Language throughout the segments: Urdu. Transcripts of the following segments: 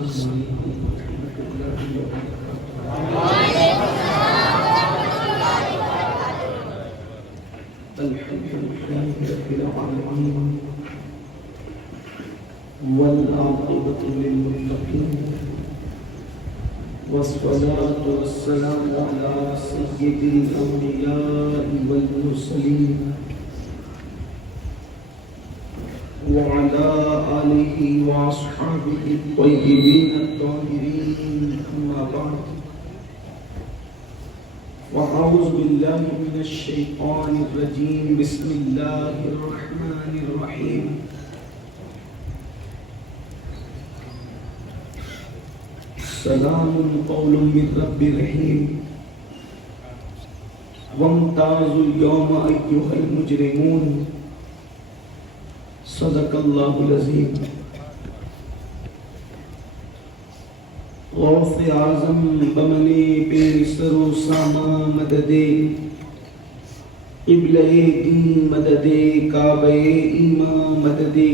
السلام علیکم ورحمۃ اللہ وبرکاتہ۔ الحمد للہ رب العالمین والعاقبۃ للمتقین والصلاة والسلام علی سید الانبیاء والمرسلین وعلى آله وأصحابه الطيبين الطاهرين أما بعد وأعوذ بالله من الشيطان الرجيم بسم الله الرحمن الرحيم سلام قول من رب رحيم وامتازوا اليوم أيها المجرمون صدق اللہ العظیم۔ غوث اعظم بمنے بے سر و ساما مددے قبلہ دین مددے کعبہ ایمان مددے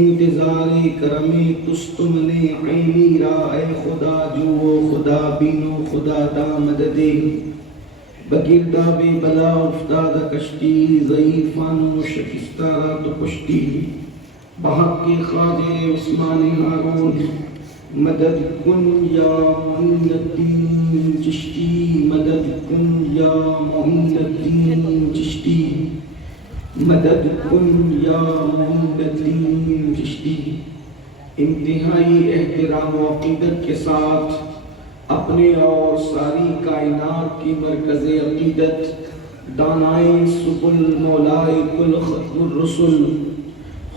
انتظار کرم تستمنے عینی را اے خدا جو خدا بینو خدا دا مددے بگردہ بے بلا افتاد کشتی ضعیفان و شکستہ را تو کشتی بحق کے خواجہ عثمان ہارون مدد کن یا معین الدین چشتی مدد کن یا معین الدین چشتی مدد کن یا معین الدین چشتی۔ انتہائی احترام و عقیدت کے ساتھ اپنے اور ساری کائنات کی مرکز عقیدت دانائے سبل مولائے کل ختم الرسل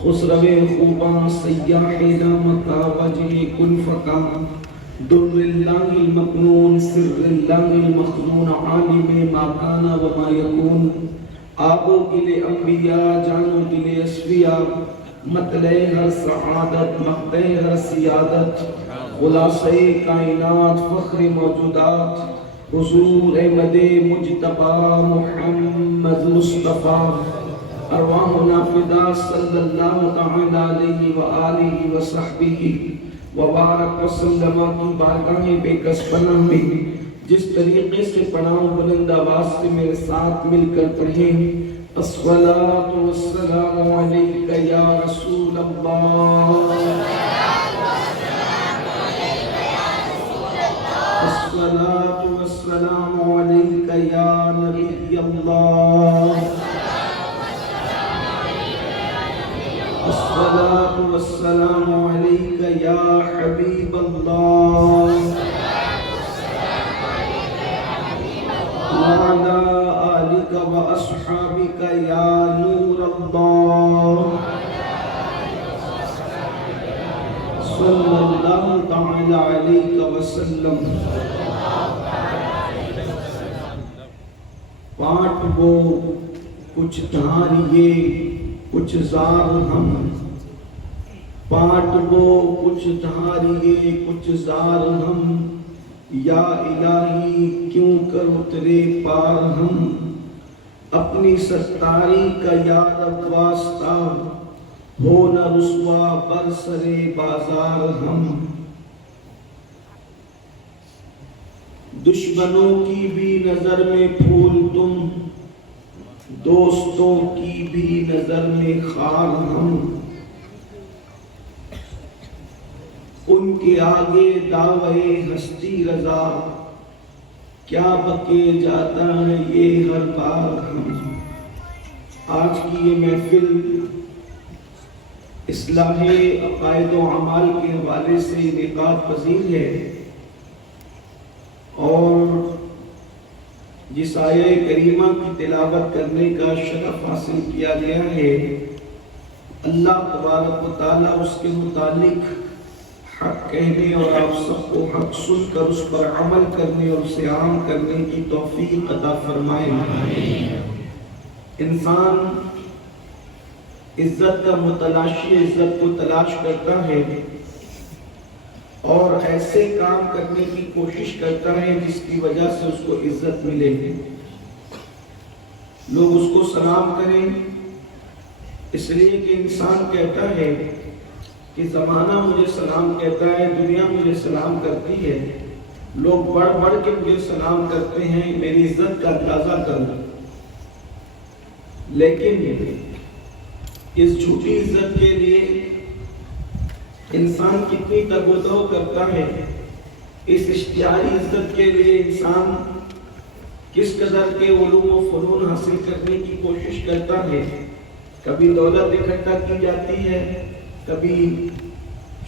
خسرو خوباں سیاح رحمتہ وجہ کن فقا در اللہ المکنون سر اللہ المخزون عالم ما کان و ما یکون آب و گل انبیاء جان و دل اصفیاء مطلع ہر سعادت مقطع ہر سیادت خلاصہ کائنات فخر موجودات حضور احمد مجتبی محمد مصطفیٰ ارواحنا فدا صلی اللہ تعالی علیہ وآلہ وصحبہ وبارک وسلم کی بارگاہ بے کس پناہ میں جس طریقے سے پڑھاؤں بلند آواز سے میرے ساتھ مل کر پڑھیں الصلاۃ والسلام علیک یا رسول اللہ، الصلاۃ والسلام علیک یا نبی اللہ، الصلاۃ والسلام علیک یا حبیب اللہ، وعلی آلک و اصحابک یا نور اللہ، صلی اللہ تعالی علیہ وسلم۔ پاٹ وہ کچھ دھاریے کچھ زار ہم، پاٹ وہ کچھ دھاریے کچھ زار ہم، یا الہی کیوں کر اترے پار ہم، اپنی ستاری کا یاد واسطہ ہو نہ رسوا برسرے بازار ہم، دشمنوں کی بھی نظر میں پھول تم، دوستوں کی بھی نظر میں خار ہم، ان کے آگے دعوے ہستی رضا کیا بکے جاتا ہے یہ ہر بار ہم۔ آج کی یہ محفل اصلاح عقائد و اعمال کے حوالے سے انعقاد پذیر ہے، اور جس آیہ کریمہ کی تلاوت کرنے کا شرف حاصل کیا گیا ہے، اللہ تبارک و تعالیٰ اس کے متعلق حق کہنے اور آپ سب کو حق سن کر اس پر عمل کرنے اور اسے عام کرنے کی توفیق عطا فرمائے۔ انسان عزت کا متلاشی عزت کو تلاش کرتا ہے اور ایسے کام کرنے کی کوشش کرتا ہے جس کی وجہ سے اس کو عزت ملے، لوگ اس کو سلام کریں، اس لیے کہ انسان کہتا ہے کہ زمانہ مجھے سلام کہتا ہے، دنیا مجھے سلام کرتی ہے، لوگ بڑھ بڑھ کے مجھے سلام کرتے ہیں، میری عزت کا اندازہ کرنا، لیکن اس جھوٹی عزت کے لیے انسان کتنی تگ و دو کرتا ہے، اس اشتہاری عزت کے لیے انسان کس قدر کے علوم و فنون حاصل کرنے کی کوشش کرتا ہے۔ کبھی دولت اکٹھا کی جاتی ہے، کبھی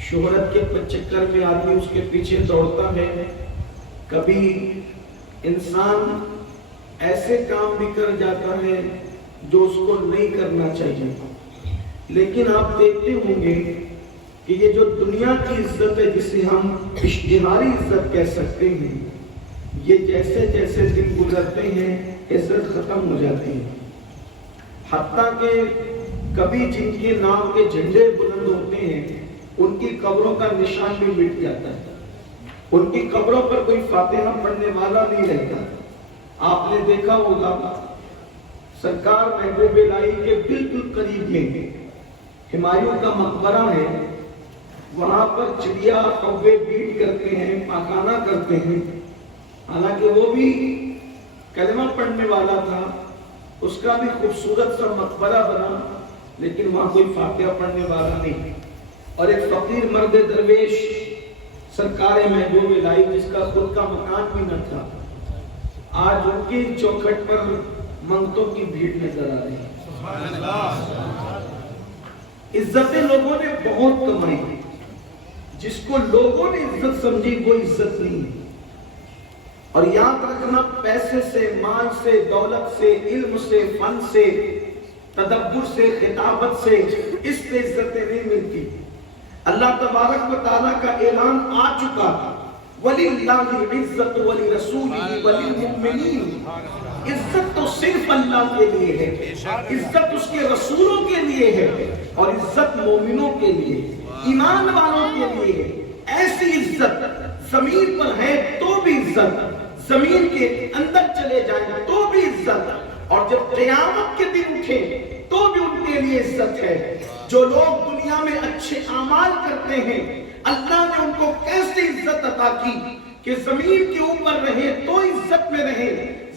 شہرت کے چکر میں آدمی اس کے پیچھے دوڑتا ہے، کبھی انسان ایسے کام بھی کر جاتا ہے جو اس کو نہیں کرنا چاہیے۔ لیکن آپ دیکھتے ہوں گے کہ یہ جو دنیا کی عزت ہے، جسے ہم اشتہاری عزت کہہ سکتے ہیں، یہ جیسے جیسے دن گزرتے ہیں عزت ختم ہو جاتی ہے۔ حتیٰ کہ کبھی جن کے نام کے جھنڈے بلند ہوتے ہیں ان کی قبروں کا نشان بھی مٹ جاتا ہے، ان کی قبروں پر کوئی فاتحہ پڑھنے والا نہیں رہتا۔ آپ نے دیکھا ہوگا سرکار محبوب الہی کے بالکل قریب میں ہمایوں کا مقبرہ ہے، وہاں پر چڑیا کوے بیٹ کرتے ہیں، پاخانہ کرتے ہیں، حالانکہ وہ بھی کلمہ پڑھنے والا تھا، اس کا بھی خوبصورت سا مقبرہ بنا، لیکن وہاں کوئی فاتحہ پڑھنے والا نہیں۔ اور ایک فقیر مرد درویش سرکار محبوب الہی جس کا خود کا مکان بھی نہ تھا، آج ان کی چوکھٹ پر منگتوں کی بھیڑ نظر آ رہی ہے۔ عزتیں لوگوں نے بہت کمائی، جس کو لوگوں نے عزت سمجھی وہ عزت نہیں ہے۔ اور یاد رکھنا، پیسے سے، مال سے، دولت سے، علم سے، فن سے، تدبر سے، خطابت سے اس سے عزتیں نہیں ملتی۔ اللہ تبارک و تعالیٰ کا اعلان آ چکا، وَلِلَّهِ الْعِزَّةُ وَلِرَسُولِهِ وَلِلْمُؤْمِنِينَ۔ عزت تو صرف اللہ کے لیے ہے، عزت اس کے رسولوں کے لیے ہے، اور عزت مومنوں کے لیے، ایمان والوں کے لیے ہے۔ ایسی عزت زمین پر ہے تو بھی عزت، زمین کے اندر چلے جائیں تو بھی عزت، اور جب قیامت کے دن اٹھے تو بھی ان کے لیے عزت ہے۔ جو لوگ دنیا میں اچھے اعمال کرتے ہیں، اللہ نے ان کو کیسے عزت عطا کی کہ زمین کے اوپر رہے تو عزت میں رہے،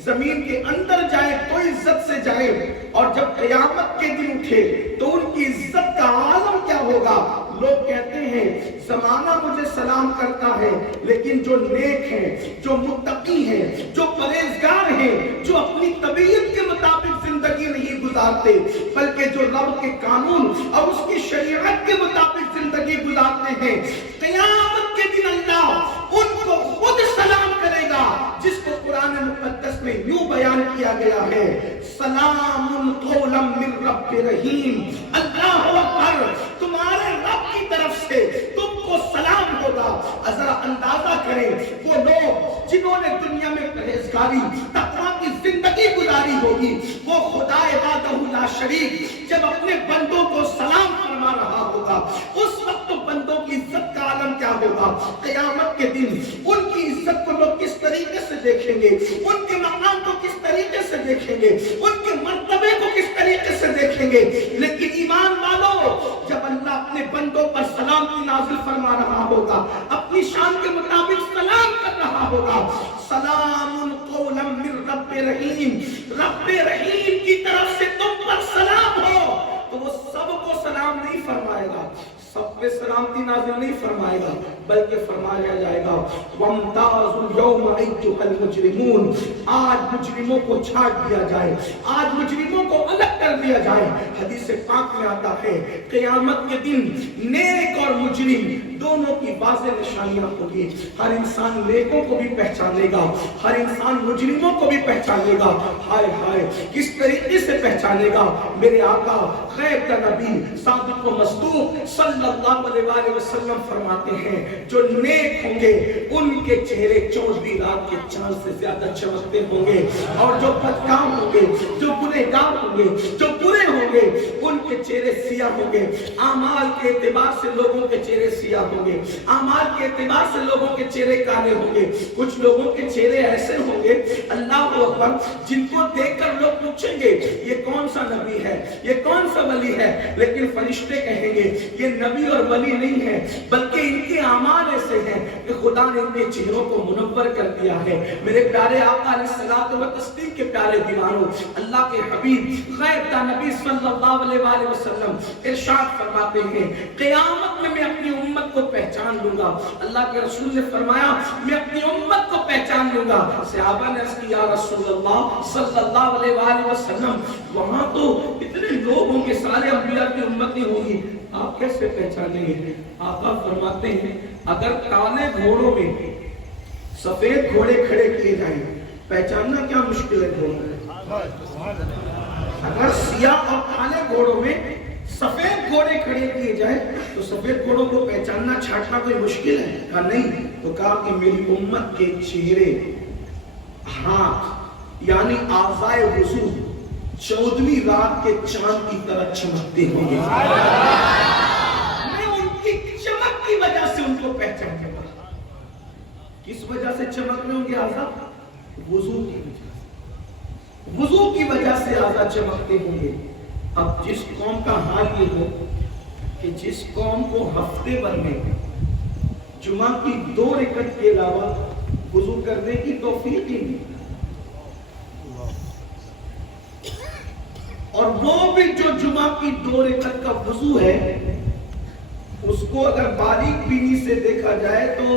زمین کے اندر جائے تو عزت سے جائے، اور جب قیامت کے دن اٹھے تو ان کی عزت کا عالم کیا ہوگا۔ لوگ کہتے ہیں زمانہ مجھے سلام کرتا ہے، لیکن جو نیک ہیں، جو متقی ہیں، جو پرہیزگار ہیں، جو اپنی طبیعت کے مطابق زندگی نہیں گزارتے بلکہ جو رب کے قانون اور اس کی شریعت کے مطابق زندگی گزارتے ہیں، قیامت کے دن اللہ ان کو خود سلام کرے گا، جس کو قرآن مقدس میں یوں بیان کیا گیا ہے، سلام قولا من رب رحیم۔ اللہ اکبر، تمہارے رب کی طرف سے تم کو سلام ہوگا۔ ذرا اندازہ کریں، وہ لوگ جنہوں نے دنیا میں پرہیزگاری، تقویٰ کی زندگی گزاری ہوگی، وہ خدا وحدہ لا شریک جب اپنے بندوں کو سلام فرما رہا ہوگا، اس وقت بندوں کی عزت کا عالم کیا ہوگا۔ قیامت کے دن ان کی عزت کو لوگ کس طریقے سے دیکھیں گے، ان کے مقام کو کس طریقے سے دیکھیں گے، ان کے مرتبے کو کس طریقے سے دیکھیں گے۔ لیکن ایمان والو، جب اللہ اپنے بندوں پر سلام کی نازل فرما رہا ہوگا، اپنی شان کے مطابق سلام کر رہا ہوگا، سلام قولا من رب رحیم، رب رحیم کی طرف سے تم پر سلام ہو، تو وہ سب کو سلام نہیں فرمائے گا، سب پہ سلامتی نازل نہیں فرمائے گا، بلکہ فرمایا جائے گا وَامْتَازُوا الْيَوْمَ أَيُّهَا الْمُجْرِمُونَ، آج مجرموں کو چھاٹ دیا جائے، آج مجرموں کو الگ کر دیا جائے۔ حدیث پاک میں آتا ہے قیامت کے دن نیک اور مجرم دونوں کی واضح نشانیاں ہوگی، ہر انسان نیکوں کو بھی پہچانے گا، ہر انسان مجرموں کو بھی پہچانے گا۔ ہائے ہائے، کس طریقے سے پہچانے گا؟ میرے آقا خیر کا نبی صادق و مصدوق صلی اللہ علیہ وسلم فرماتے ہیں جو نیک ہوں گے ان کے چہرے 24 رات کے چاند سے زیادہ چمکتے ہوں گے، اور جو بدکام ہوں گے، جو گنہگار ہوں گے، جو برے ہوں گے، ان کے چہرے سیاہ ہوں گے۔ اعمال کے اعتبار سے لوگوں کے چہرے سیاہ ہوں گے، اعمال کے اعتبار سے لوگوں کے چہرے کالے ہوں گے۔ کچھ لوگوں کے چہرے ایسے ہوں گے اللہ اکبر جن کو دیکھ کر لوگ پوچھیں گے یہ کون سا نبی ہے، یہ کون سا سا ولی ہے، لیکن فرشتے کہیں گے یہ نبی اور ولی نہیں ہے، بلکہ ان کے اعمال ایسے ہیں کہ خدا نے ان کے چہروں کو منور کر دیا ہے۔ میرے پیارے آقا علیہ الصلوۃ والتسلیم کے پیارے دیوانوں، اللہ کے حبیب غیب کا نبی صلی اللہ علیہ وآلہ وسلم ارشاد فرماتے ہیں قیامت میں اپنی امت کو پہچان لوں گا۔ اللہ کے رسول نے فرمایا میں اپنی امت کو پہچان لوں گا۔ صحابہ نے عرض کی یا رسول اللہ صلی اللہ علیہ وآلہ وسلم وہاں تو اتنے لوگ ہوں گے، سارے انبیاء کی امتی ہوں گی، آپ کیسے پہچانیں گے؟ آقا فرماتے ہیں اگر کالے گھوڑوں میں سفید گھوڑے کھڑے کیے جائیں پہچاننا کیا مشکل ہے گھوڑوں؟ اگر سیاہ اور کالے گھوڑوں میں سفید گھوڑے کھڑے کیے جائیں تو سفید گھوڑوں کو پہچاننا چھانٹنا کوئی مشکل ہے؟ کہا نہیں، تو کہا کہ میری امت کے چہرے، ہاتھ یعنی اعضائے وضو 14ویں رات کے چاند کی طرح چمکتے ہوں گے، میں ان کی چمک کی وجہ سے ان کو پہچان گا۔ کس وجہ سے چمک رہے ہوں گے اعضاء؟ وضو کی وجہ سے، وضو کی وجہ سے اعضاء چمکتے ہوں گے۔ اب جس قوم کا حال یہ ہو کہ جس قوم کو ہفتے بھر میں جمعہ کی 2 رکعت کے علاوہ وضو کرنے کی توفیق ہی نہیں، اور وہ بھی جو جمعہ کی 2 رکعت کا وضو ہے اس کو اگر باریک بینی سے دیکھا جائے تو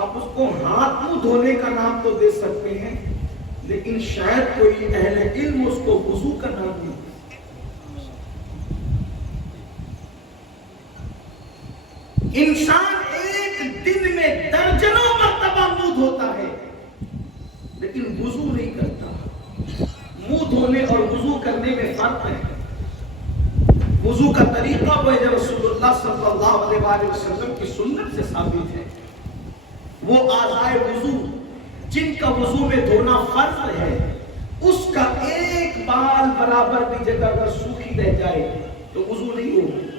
آپ اس کو ہاتھ منہ دھونے کا نام تو دے سکتے ہیں، لیکن شاید کوئی اہل علم اس کو وضو کا نام نہیں۔ انسان ایک دن میں درجنوں مرتبہ منہ دھوتا ہے لیکن وضو نہیں کرتا۔ منہ دھونے اور وضو کرنے میں فرق ہے۔ وضو کا طریقہ وہ ہے رسول اللہ صلی اللہ علیہ وآلہ وسلم کی سنت سے ثابت ہے۔ وہ اعضائے وضو جن کا وضو میں دھونا فرض ہے اس کا ایک بال برابر بھی جگہ اگر سوکھی رہ جائے تو وضو نہیں ہوگا۔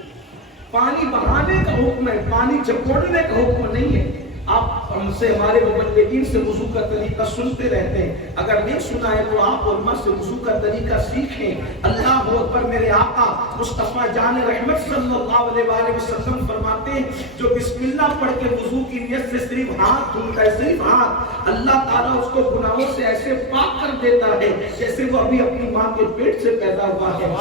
پانی بہانے کا حکم ہے، پانی چپوڑنے کا حکم نہیں ہے۔ آپ ہم سے ہمارے مبلغین سے وضو کا طریقہ سنتے رہتے ہیں، اگر نہیں سنا ہے تو آپ علماء سے وضو کا طریقہ سیکھیں۔ اللہ اکبر، میرے آقا مصطفیٰ جان رحمت صلی اللہ علیہ وآلہ وسلم فرماتے ہیں جو بسم اللہ پڑھ کے وضو کی نیت سے صرف ہاتھ دھوتا ہے، صرف ہاتھ، اللہ تعالیٰ اس کو گناہوں سے ایسے پاک کر دیتا ہے جیسے وہ ابھی اپنی ماں کے پیٹ سے پیدا ہوا ہے۔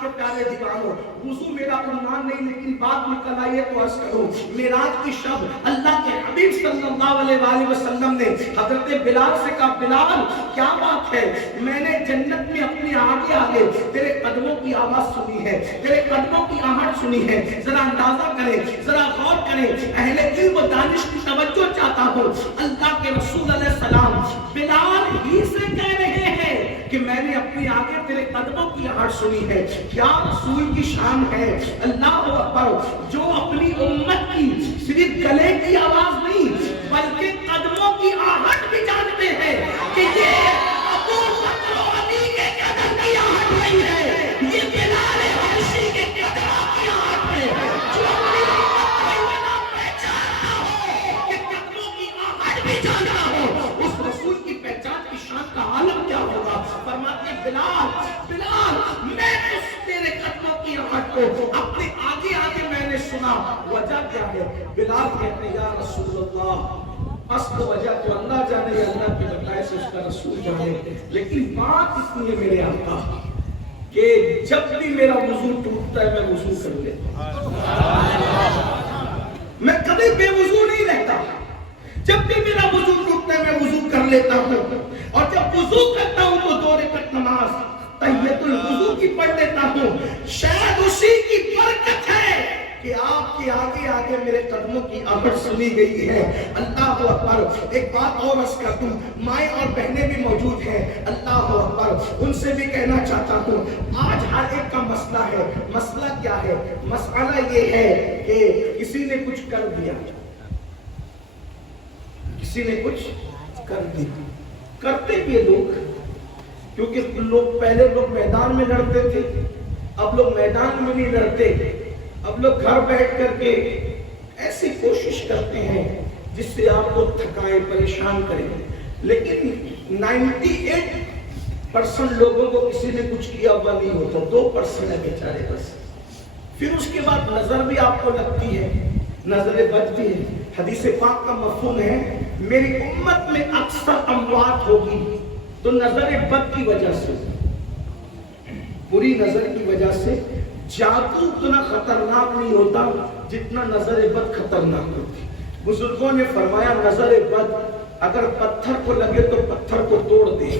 کے پیارے دیوانوں، وضو میرا عنوان نہیں لیکن بات نکل آئی ہے تو عرض کروں، معراج کی شب اللہ کے حبیب صلی اللہ علیہ وآلہ وسلم نے حضرت بلال سے کہا بلال کیا بات ہے، میں نے جنت میں اپنے آگے آگے تیرے قدموں کی آواز سنی ہے، تیرے قدموں کی آہٹ سنی ہے، ذرا اندازہ کریں، ذرا غور کریں، اہل علم و دانش کی توجہ چاہتا ہوں۔ اللہ کے رسول علیہ السلام بلال ہی سے کہہ رہے ہیں کہ میں نے اپنے آگے تیرے قدموں کی آہٹ سنی ہے۔ کیا رسول کی شان ہے، اللہ اکبر، جو اپنی امت کی صرف گلے کی آواز نہیں بلکہ قدموں کی آہٹ بھی جانتے ہیں کہ یہ ابو بکر و علی کے قدم کی آہٹ نہیں ہے، یہ بلال حبشی کے قدموں کی آہٹ ہے۔ جو اپنی امت کو بنا پہچاننا ہو کہ قدموں کی آہٹ بھی جاننا ہو، اس رسول کی پہچان کی شان کا عالم کیا ہوگا؟ فرماتے بلال بلال میں تیرے قدموں کی آہٹ کو اپنے آگے آگے میں نے سنا، وجہ کیا ہے؟ بلال کہتے ہیں یا رسول اللہ، اصل وجہ تو اللہ جانے یا اللہ کے بتائے سے اس کا رسول جانے، لیکن بات اتنی ہے میرے آقا کہ جب بھی میرا وضو ٹوٹتا ہے میں وضو کر لیتا ہوں، میں کبھی بے وضو نہیں رہتا۔ جب بھی میرا وضو ٹوٹتا ہے میں وضو کر لیتا ہوں، اور جب وضو کرتا ہوں تو 2 رکعت نماز تحیۃ الوضو کی پڑھ لیتا ہوں۔ شاید اسی کی برکت ہے کہ آپ کے آگے آگے میرے قدموں کی آہٹ سنی گئی ہے۔ اللہ اکبر، ایک بات اور عرض کر دوں، مائیں اور بہنیں بھی موجود ہیں، اللہ اکبر، ان سے بھی کہنا چاہتا ہوں آج ہر ایک کا مسئلہ ہے۔ مسئلہ کیا ہے؟ مسئلہ یہ ہے کہ کسی نے کچھ کر دیا، کسی نے کچھ کر دیا، کرتے بھی لوگ، کیونکہ لوگ پہلے لوگ میدان میں لڑتے تھے، اب لوگ میدان میں نہیں لڑتے، اب لوگ گھر بیٹھ کر کے ایسی کوشش کرتے ہیں جس سے آپ کو تھکائے پریشان کریں۔ لیکن % لوگوں کو کسی نے کچھ کیا ہوا نہیں ہوتا، 2% ہے بیچارے بس۔ پھر اس کے بعد نظر بھی آپ کو لگتی ہے، نظر بد بھی ہے۔ حدیث پاک کا مفہوم ہے میری امت میں اکثر اموات ہوگی تو نظر بد کی وجہ سے، بری نظر کی وجہ سے۔ جادو اتنا خطرناک نہیں ہوتا جتنا نظر بد خطرناک ہوتی۔ بزرگوں نے فرمایا نظر بد اگر پتھر کو لگے تو پتھر کو توڑ دے،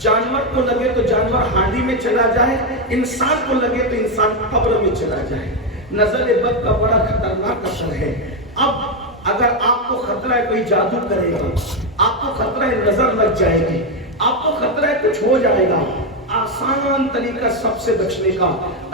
جانور کو لگے تو جانور ہانڈی میں چلا جائے، انسان کو لگے تو انسان قبر میں چلا جائے۔ نظر بد کا بڑا خطرناک اثر ہے۔ اب اگر آپ کو خطرہ ہے کوئی جادو کرے گا، آپ کو خطرہ ہے نظر لگ جائے گی، آپ کو خطرہ ہے کچھ ہو جائے گا، آسان طریقہ سب سے بچنے کا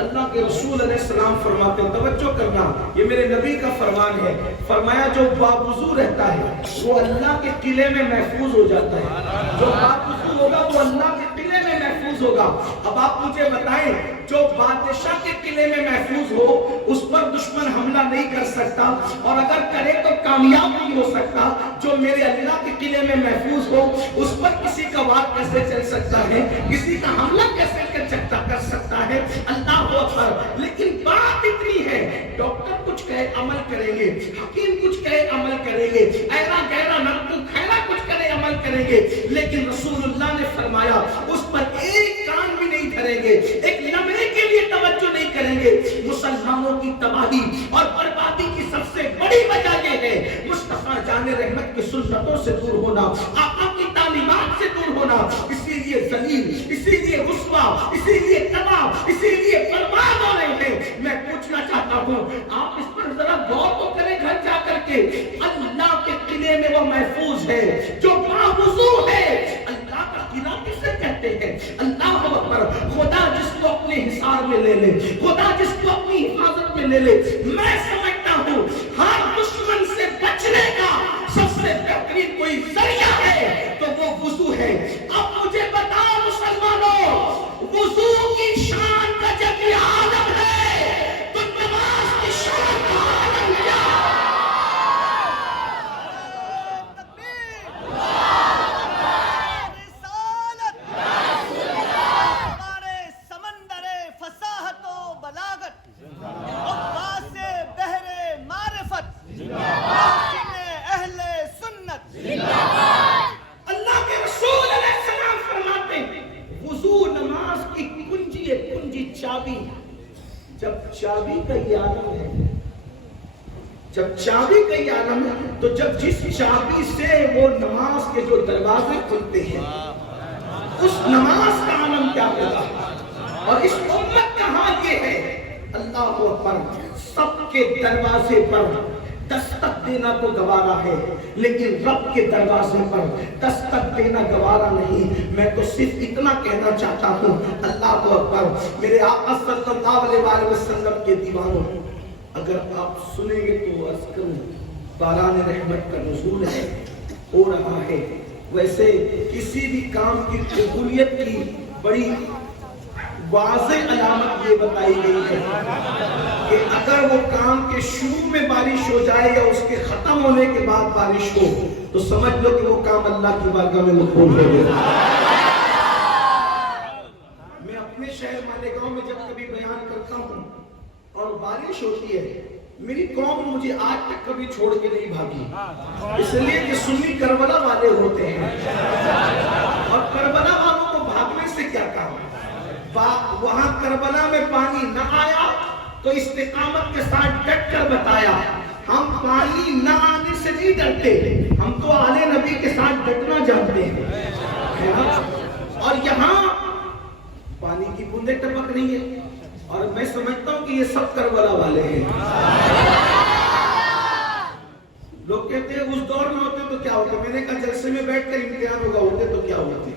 اللہ کے رسول علیہ السلام فرماتے ہیں، توجہ کرنا یہ میرے نبی کا فرمان ہے، فرمایا جو باوضو رہتا ہے وہ اللہ کے قلعے میں محفوظ ہو جاتا ہے، جو باوضو ہوگا وہ اللہ کے قلعے میں محفوظ ہوگا۔ اب آپ مجھے بتائیں جو بادشاہ کے قلعے میں محفوظ ہو اس پر دشمن حملہ نہیں کر سکتا، اور اگر کرے تو کامیاب نہیں ہو سکتا، جو میرے اللہ کے قلعے میں محفوظ ہو اس پر کسی کا وار کیسے چل سکتا ہے، کسی کا حملہ کیسے کر سکتا ہے؟ اللہ اکبر۔ لیکن بات اتنی ہے ڈاکٹر کچھ کہے عمل کریں گے، حکیم کچھ کہے عمل کریں گے، ایرا گہرا نرتو خیرا کچھ کرے عمل کریں گے، لیکن رسول اللہ نے فرمایا اس پر ایک کان بھی نہیں دھریں گے، ایک لمحے کے لیے توجہ نہیں کریں گے۔ مسلمانوں کی تباہی اور بربادی کی سب سے بڑی وجہ یہ ہے مصطفیٰ جان رحمت کی سنتوں سے دور ہونا، آقا کی تعلیمات سے دور ہونا، اسی لیے ذلیل، اسی لیے رسوا، اسی لیے تباہ، اسی لیے برباد ہو رہے ہیں۔ میں پوچھنا چاہتا ہوں آپ اس پر ذرا غور تو کریں گھر جا کر کے، اللہ کے قلعے میں وہ محفوظ ہے جو باوضو ہے۔ اللہ کا قلعہ کسے کہتے ہیں؟ اللہ اکبر۔ خدا جس کو اپنے حصار میں لے لے، خدا جس کو اپنی حفاظت میں لے لے، میں سمجھتا ہوں ہر دشمن سے بچنے کا سب سے بہترین کوئی ذریعہ ہے تو وہ وضو ہے۔ اب مجھے بتاؤ مسلمانوں، وضو کی شان کا جب یہ عالم ہے تو نماز کی شان کا عالم کیا؟ چابی کا یہ عالم ہے، جب چابی کا یہ عالم ہے تو جب جس چابی سے وہ نماز کے جو دروازے کھلتے ہیں اس نماز کا عالم کیا ہوگا؟ اور اس امت کا حال یہ ہے اللہ اکبر، سب کے دروازے پر دستک دینا تو گوارا ہے لیکن رب کے دروازے پر دستک دینا گوارا نہیں۔ میں تو صرف اتنا کہنا چاہتا ہوں اللہ اکبر، میرے آقا صلی اللہ علیہ وسلم کے دیوانوں، اگر آپ سنیں گے تو عرض کروں باران رحمت کا نزول ہے، ہو رہا ہے۔ ویسے کسی بھی کام کی قبولیت کی بڑی واضح علامت یہ بتائی گئی ہے کہ اگر وہ کام کے شروع میں بارش ہو جائے یا اس کے ختم ہونے کے بعد بارش ہو تو سمجھ لو کہ وہ کام اللہ کی بارگاہ میں مقبول ہو گیا۔ میں اپنے شہر مالیگاؤں میں جب کبھی بیان کرتا ہوں اور بارش ہوتی ہے، میری قوم مجھے آج تک کبھی چھوڑ کے نہیں بھاگی، اس لیے کہ سنی کربلا والے ہوتے ہیں اور کربلا والوں کو بھاگنے سے کیا کام ہے؟ وہاں کربلا میں پانی نہ آیا تو استقامت کے ساتھ ڈٹ کر بتایا، ہم پانی نہ آنے سے نہیں ڈرتے، ہم تو آل نبی کے ساتھ ڈٹنا جانتے ہیں۔ اور یہاں پانی کی بوندیں ٹپک رہی ہے اور میں سمجھتا ہوں کہ یہ سب کربلا والے ہیں۔ لوگ کہتے ہیں اس دور میں ہوتے تو کیا ہوتا، میں نے کہا جلسے میں بیٹھ کر امتحان ہوگا، ہوتے تو کیا ہوتے؟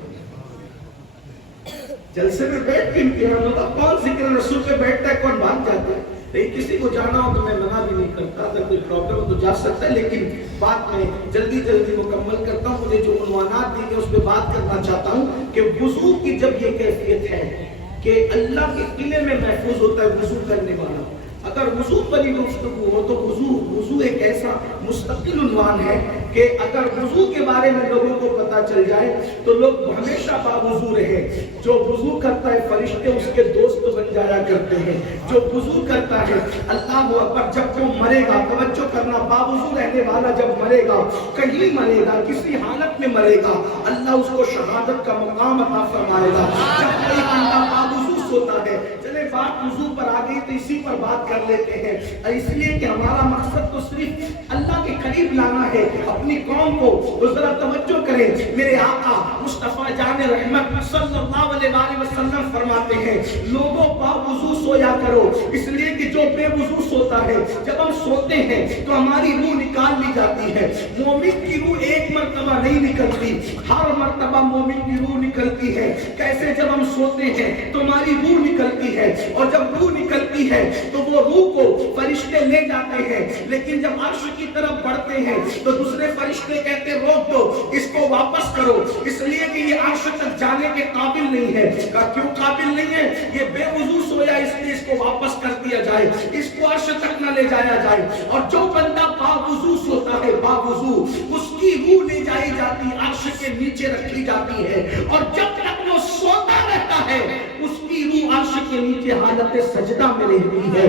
جلسے میں بیٹھ کے امتحان ہوتا، کون ذکر رسول پہ بیٹھتا ہے، کون بھاگ جاتا ہے؟ لیکن کسی کو جانا ہو تو میں منع بھی نہیں کرتا، اگر کوئی پرابلم ہو تو جا سکتا ہے، لیکن بات میں جلدی مکمل کرتا ہوں۔ مجھے جو عنوانات دی گئے اس پہ بات کرنا چاہتا ہوں کہ وضو کی جب یہ کیفیت ہے کہ اللہ کے قلعے میں محفوظ ہوتا ہے وضو کرنے والا، اگر وضو پر ہی گفتگو ہو تو وضو ایک ایسا مستقل عنوان ہے کہ اگر وضو کے بارے میں لوگوں کو پتا چل جائے تو لوگ ہمیشہ باوضو رہے. جو وضو کرتا ہے فرشتے اس کے دوست بن جایا کرتے ہیں. جو وضو کرتا ہے اللہ اکبر جب وہ مرے گا, توجہ کرنا, باوضو رہنے والا جب مرے گا, کہیں مرے گا, کسی حالت میں مرے گا, اللہ اس کو شہادت کا مقام عطا فرمائے گا. جب کوئی بندہ باوضو سوتا ہے, چلے بات وضو پر آ گئی تو اسی پر بات کر لیتے ہیں, اس لیے کہ ہمارا مقصد تو صرف اللہ کے قریب لانا ہے اپنی قوم کو. ذرا توجہ کریں, میرے آقا مصطفیٰ جان رحمت صلی اللہ علیہ وسلم فرماتے ہیں لوگوں باوضو سویا کرو, اس لیے کہ جو بے وضو سوتا ہے جب ہم سوتے ہیں تو ہماری روح نکال لی جاتی ہے. مومن کی روح ایک مرتبہ نہیں نکلتی, ہر مرتبہ مومن کی روح نکلتی ہے. کیسے؟ جب ہم سوتے ہیں تو ہماری روح نکلتی ہے, اور جب روح نکلتی ہے تو وہ روح کو فرشتے لے جاتے ہیں, لیکن جب عرش کی طرف بڑھتے ہیں تو دوسرے فرشتے کہتے روک دو, اس کو واپس کرو, اس لیے کہ یہ عرش تک جانے کے قابل نہیں ہے. کہا کیوں قابل نہیں ہے؟ یہ بے وضو سویا, اس لیے اس کو واپس کر دیا جائے, اس کو عرش تک نہ لے جایا جائے. اور جو بندہ باوضو سوتا ہے, باوضو, اس کی روح لے جائی جاتی, عرش کے نیچے رکھی جاتی ہے, اور جب تک وہ سوتا رہتا ہے اس کی روح عرش کے نیچے حالت سجدہ میں رہتی ہے.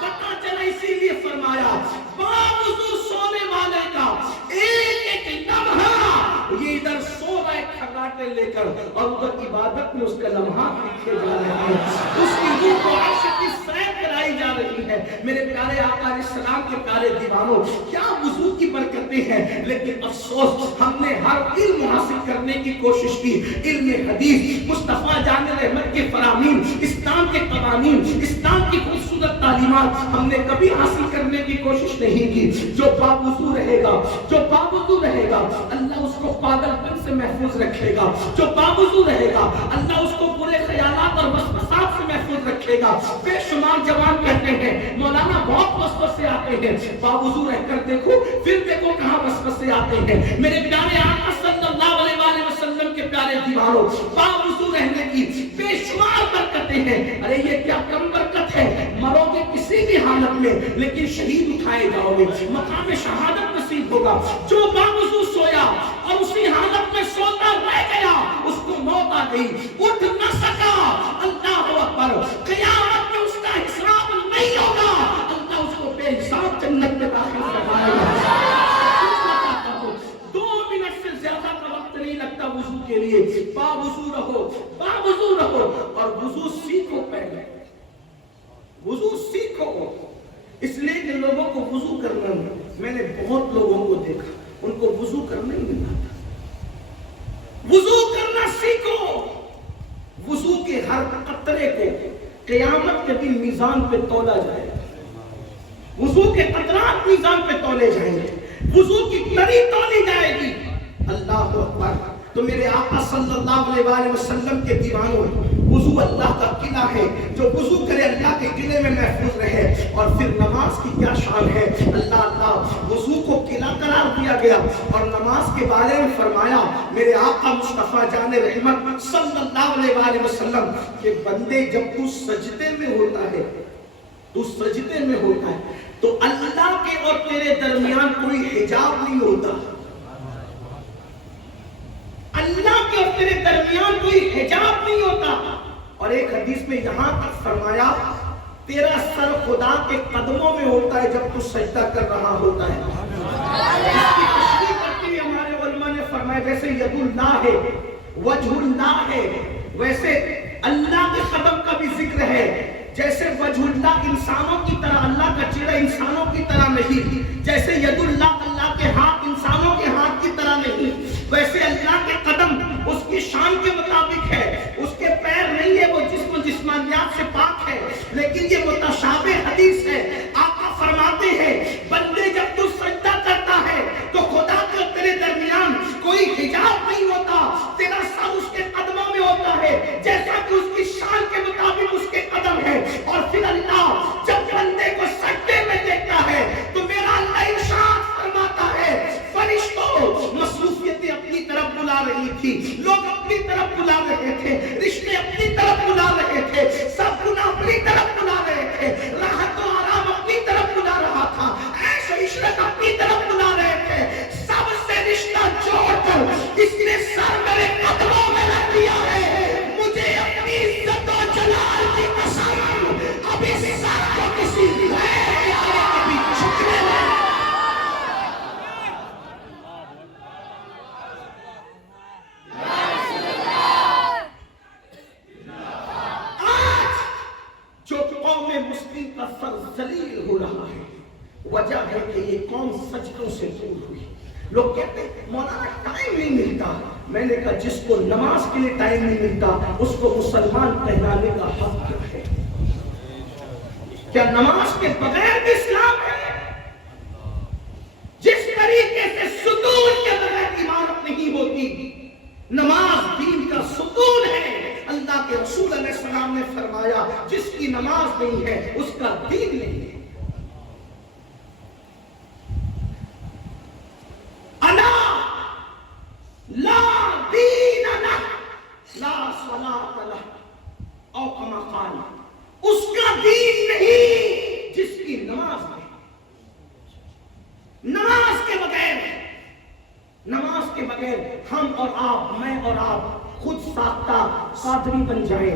پتہ چلا, اسی لیے فرمایا باوضو سونے والے کا ایک ایک لمحہ, یہ ادھر سو رہا ہے کھگاٹے لے کر اور ادھر عبادت میں اس کا لمحات لکھے جا رہے ہیں, اس کی روح کو عرش کی سیر کرائی جا رہی ہے. میرے پیارے آقا علیہ السلام کے پیارے دیوانوں, کیا وضو کی برکتیں ہیں, لیکن افسوس ہم نے ہر علم حاصل کرنے کی کوشش کی, علم حدیث, مصطفیٰ جان رحمت کے فرامین, اسلام کے قوانین, اسلام کی خوبصورت تعلیمات ہم نے کبھی حاصل کرنے کی کوشش نہیں کی. جو باوضو رہے گا, جو باوضو رہے گا, اللہ اس کو پاگل پن سے محفوظ رکھے گا. جو باوضو رہے گا اللہ اس کو برے خیالات اور وسوسات سے محفوظ رکھے گا. بے شمار جوان کہتے ہیں مولانا بہت وسوسے آتے ہیں, باوضو رہ کر دیکھو, پھر دیکھو کہاں وسوسے آتے ہیں. میرے پیارے آقا صلی اللہ علیہ وسلم کے پیارے دیوانوں, باوضو رہنے کی بے شمار برکتیں ہیں. ارے یہ کیا کم برکت ہے, مرو گے کسی بھی حالت میں لیکن شہید اٹھائے جاؤ گے, مقام شہادت نصیب ہوگا. جو باوضو سویا اور اسی حالت میں سوتا رہ گیا, اس کو موت آ گئی, اٹھ نہ سکا, اللہ اکبر, قیامت میں اس کا حساب نہیں ہوگا, اللہ اس کو بے حساب جنت میں داخل کرائے گا. 2 منٹ سے زیادہ کا وقت نہیں لگتا وضو کے لیے. باوضو رہو, باوضو رہو, اور وضو سیکھو. پہلے وضو سیکھو, اس لیے کہ لوگوں کو وضو کرنا نہیں. میں نے بہت لوگوں کو دیکھا ان کو وضو کرنا ہی نہیں آتا. وضو کرنا سیکھو. وضو کے ہر قطرے کو قیامت کے دن میزان پہ تولا جائے گا. وضو کے قطرات میزان پہ تولے جائیں گے, وضو کی تری تولی جائے گی. اللہ اکبر. تو میرے آقا صلی اللہ علیہ وسلم کے دیوانوں, وضو اللہ کا قلعہ ہے, جو وضو کرے اللہ کے قلعے میں محفوظ رہے. اور پھر نماز کی کیا شان ہے, اللہ اللہ, وضو کو قلعہ قرار دیا گیا اور نماز کے بارے میں فرمایا میرے آقا مصطفیٰ جان رحمت صلی اللہ علیہ وسلم کہ بندے جب تو سجدے میں ہوتا ہے, تو سجدے میں ہوتا ہے تو اللہ کے اور تیرے درمیان کوئی حجاب نہیں ہوتا. اللہ کے اور تیرے درمیان کوئی حجاب نہیں ہوتا. اور ایک حدیث میں یہاں تک فرمایا تیرا سر خدا کے قدموں میں ہوتا ہے جب تو سجدہ کر رہا ہوتا ہے. اس کی تشریح کرتے ہوئے ہمارے علماء نے فرمایا جیسے ید اللہ ہے, وجہ اللہ ہے, ویسے اللہ کے قدم کا بھی ذکر ہے. جیسے وجہ اللہ انسانوں کی طرح, اللہ کا چہرہ انسانوں کی طرح نہیں, جیسے ید اللہ, اللہ کے ہاتھ انسانوں کے ہاتھ کی طرح نہیں, ویسے اللہ کے قدم اس کی شان کے مطابق ہے. اس کے پیر نہیں ہے, وہ جسمانیات سے پاک ہے, لیکن یہ متشابہ حدیث ہے. آقا فرماتے ہیں بندے جب تو سجدہ کرتا ہے تو خدا کے تیرے درمیان کوئی حجاب نہیں ہوتا, تیرا سر اس کے قدموں میں ہوتا ہے جیسا کہ اس کی شان کے مطابق اس کے قدم ہے. اور پھر اللہ جب بندے کو سجدے میں دیکھتا ہے تو میرا اللہ ارشاد فرماتا ہے فرشتوں مصروفیتیں اپنی طرف بلا رہی تھی, لوگ اپنی طرف بلا رہے تھے, رشتے اپنی طرف بلا رہے تھے, سب گناہ اپنی طرف بلا قوم مسلم کا سر ذلیل ہو رہا ہے، وجہ ہے کہ یہ قوم سجدوں سے دور ہوئی۔ لوگ کہتے ہیں مولانا ٹائم نہیں ملتا، میں نے کہا جس کو نماز کے لیے ٹائم نہیں ملتا اس کو مسلمان کہلانے کا حق کیا ہے؟ کیا نماز کے بغیر بھی اسلام ہے؟ جس طریقے سے ستون کے بغیر عمارت نہیں ہوتی، نماز دین کا ستون ہے۔ اللہ کے رسول علیہ السلام نے فرمایا جس کی نماز نہیں ہے اس کا دین نہیں ہے۔ الا لا دین لہ لا صلاۃ لہ، او کما قال، اس کا دین نہیں جس کی نماز نہیں۔ نماز کے بغیر ہم اور آپ، میں اور آپ خود ساختہ قادری بن جائیں،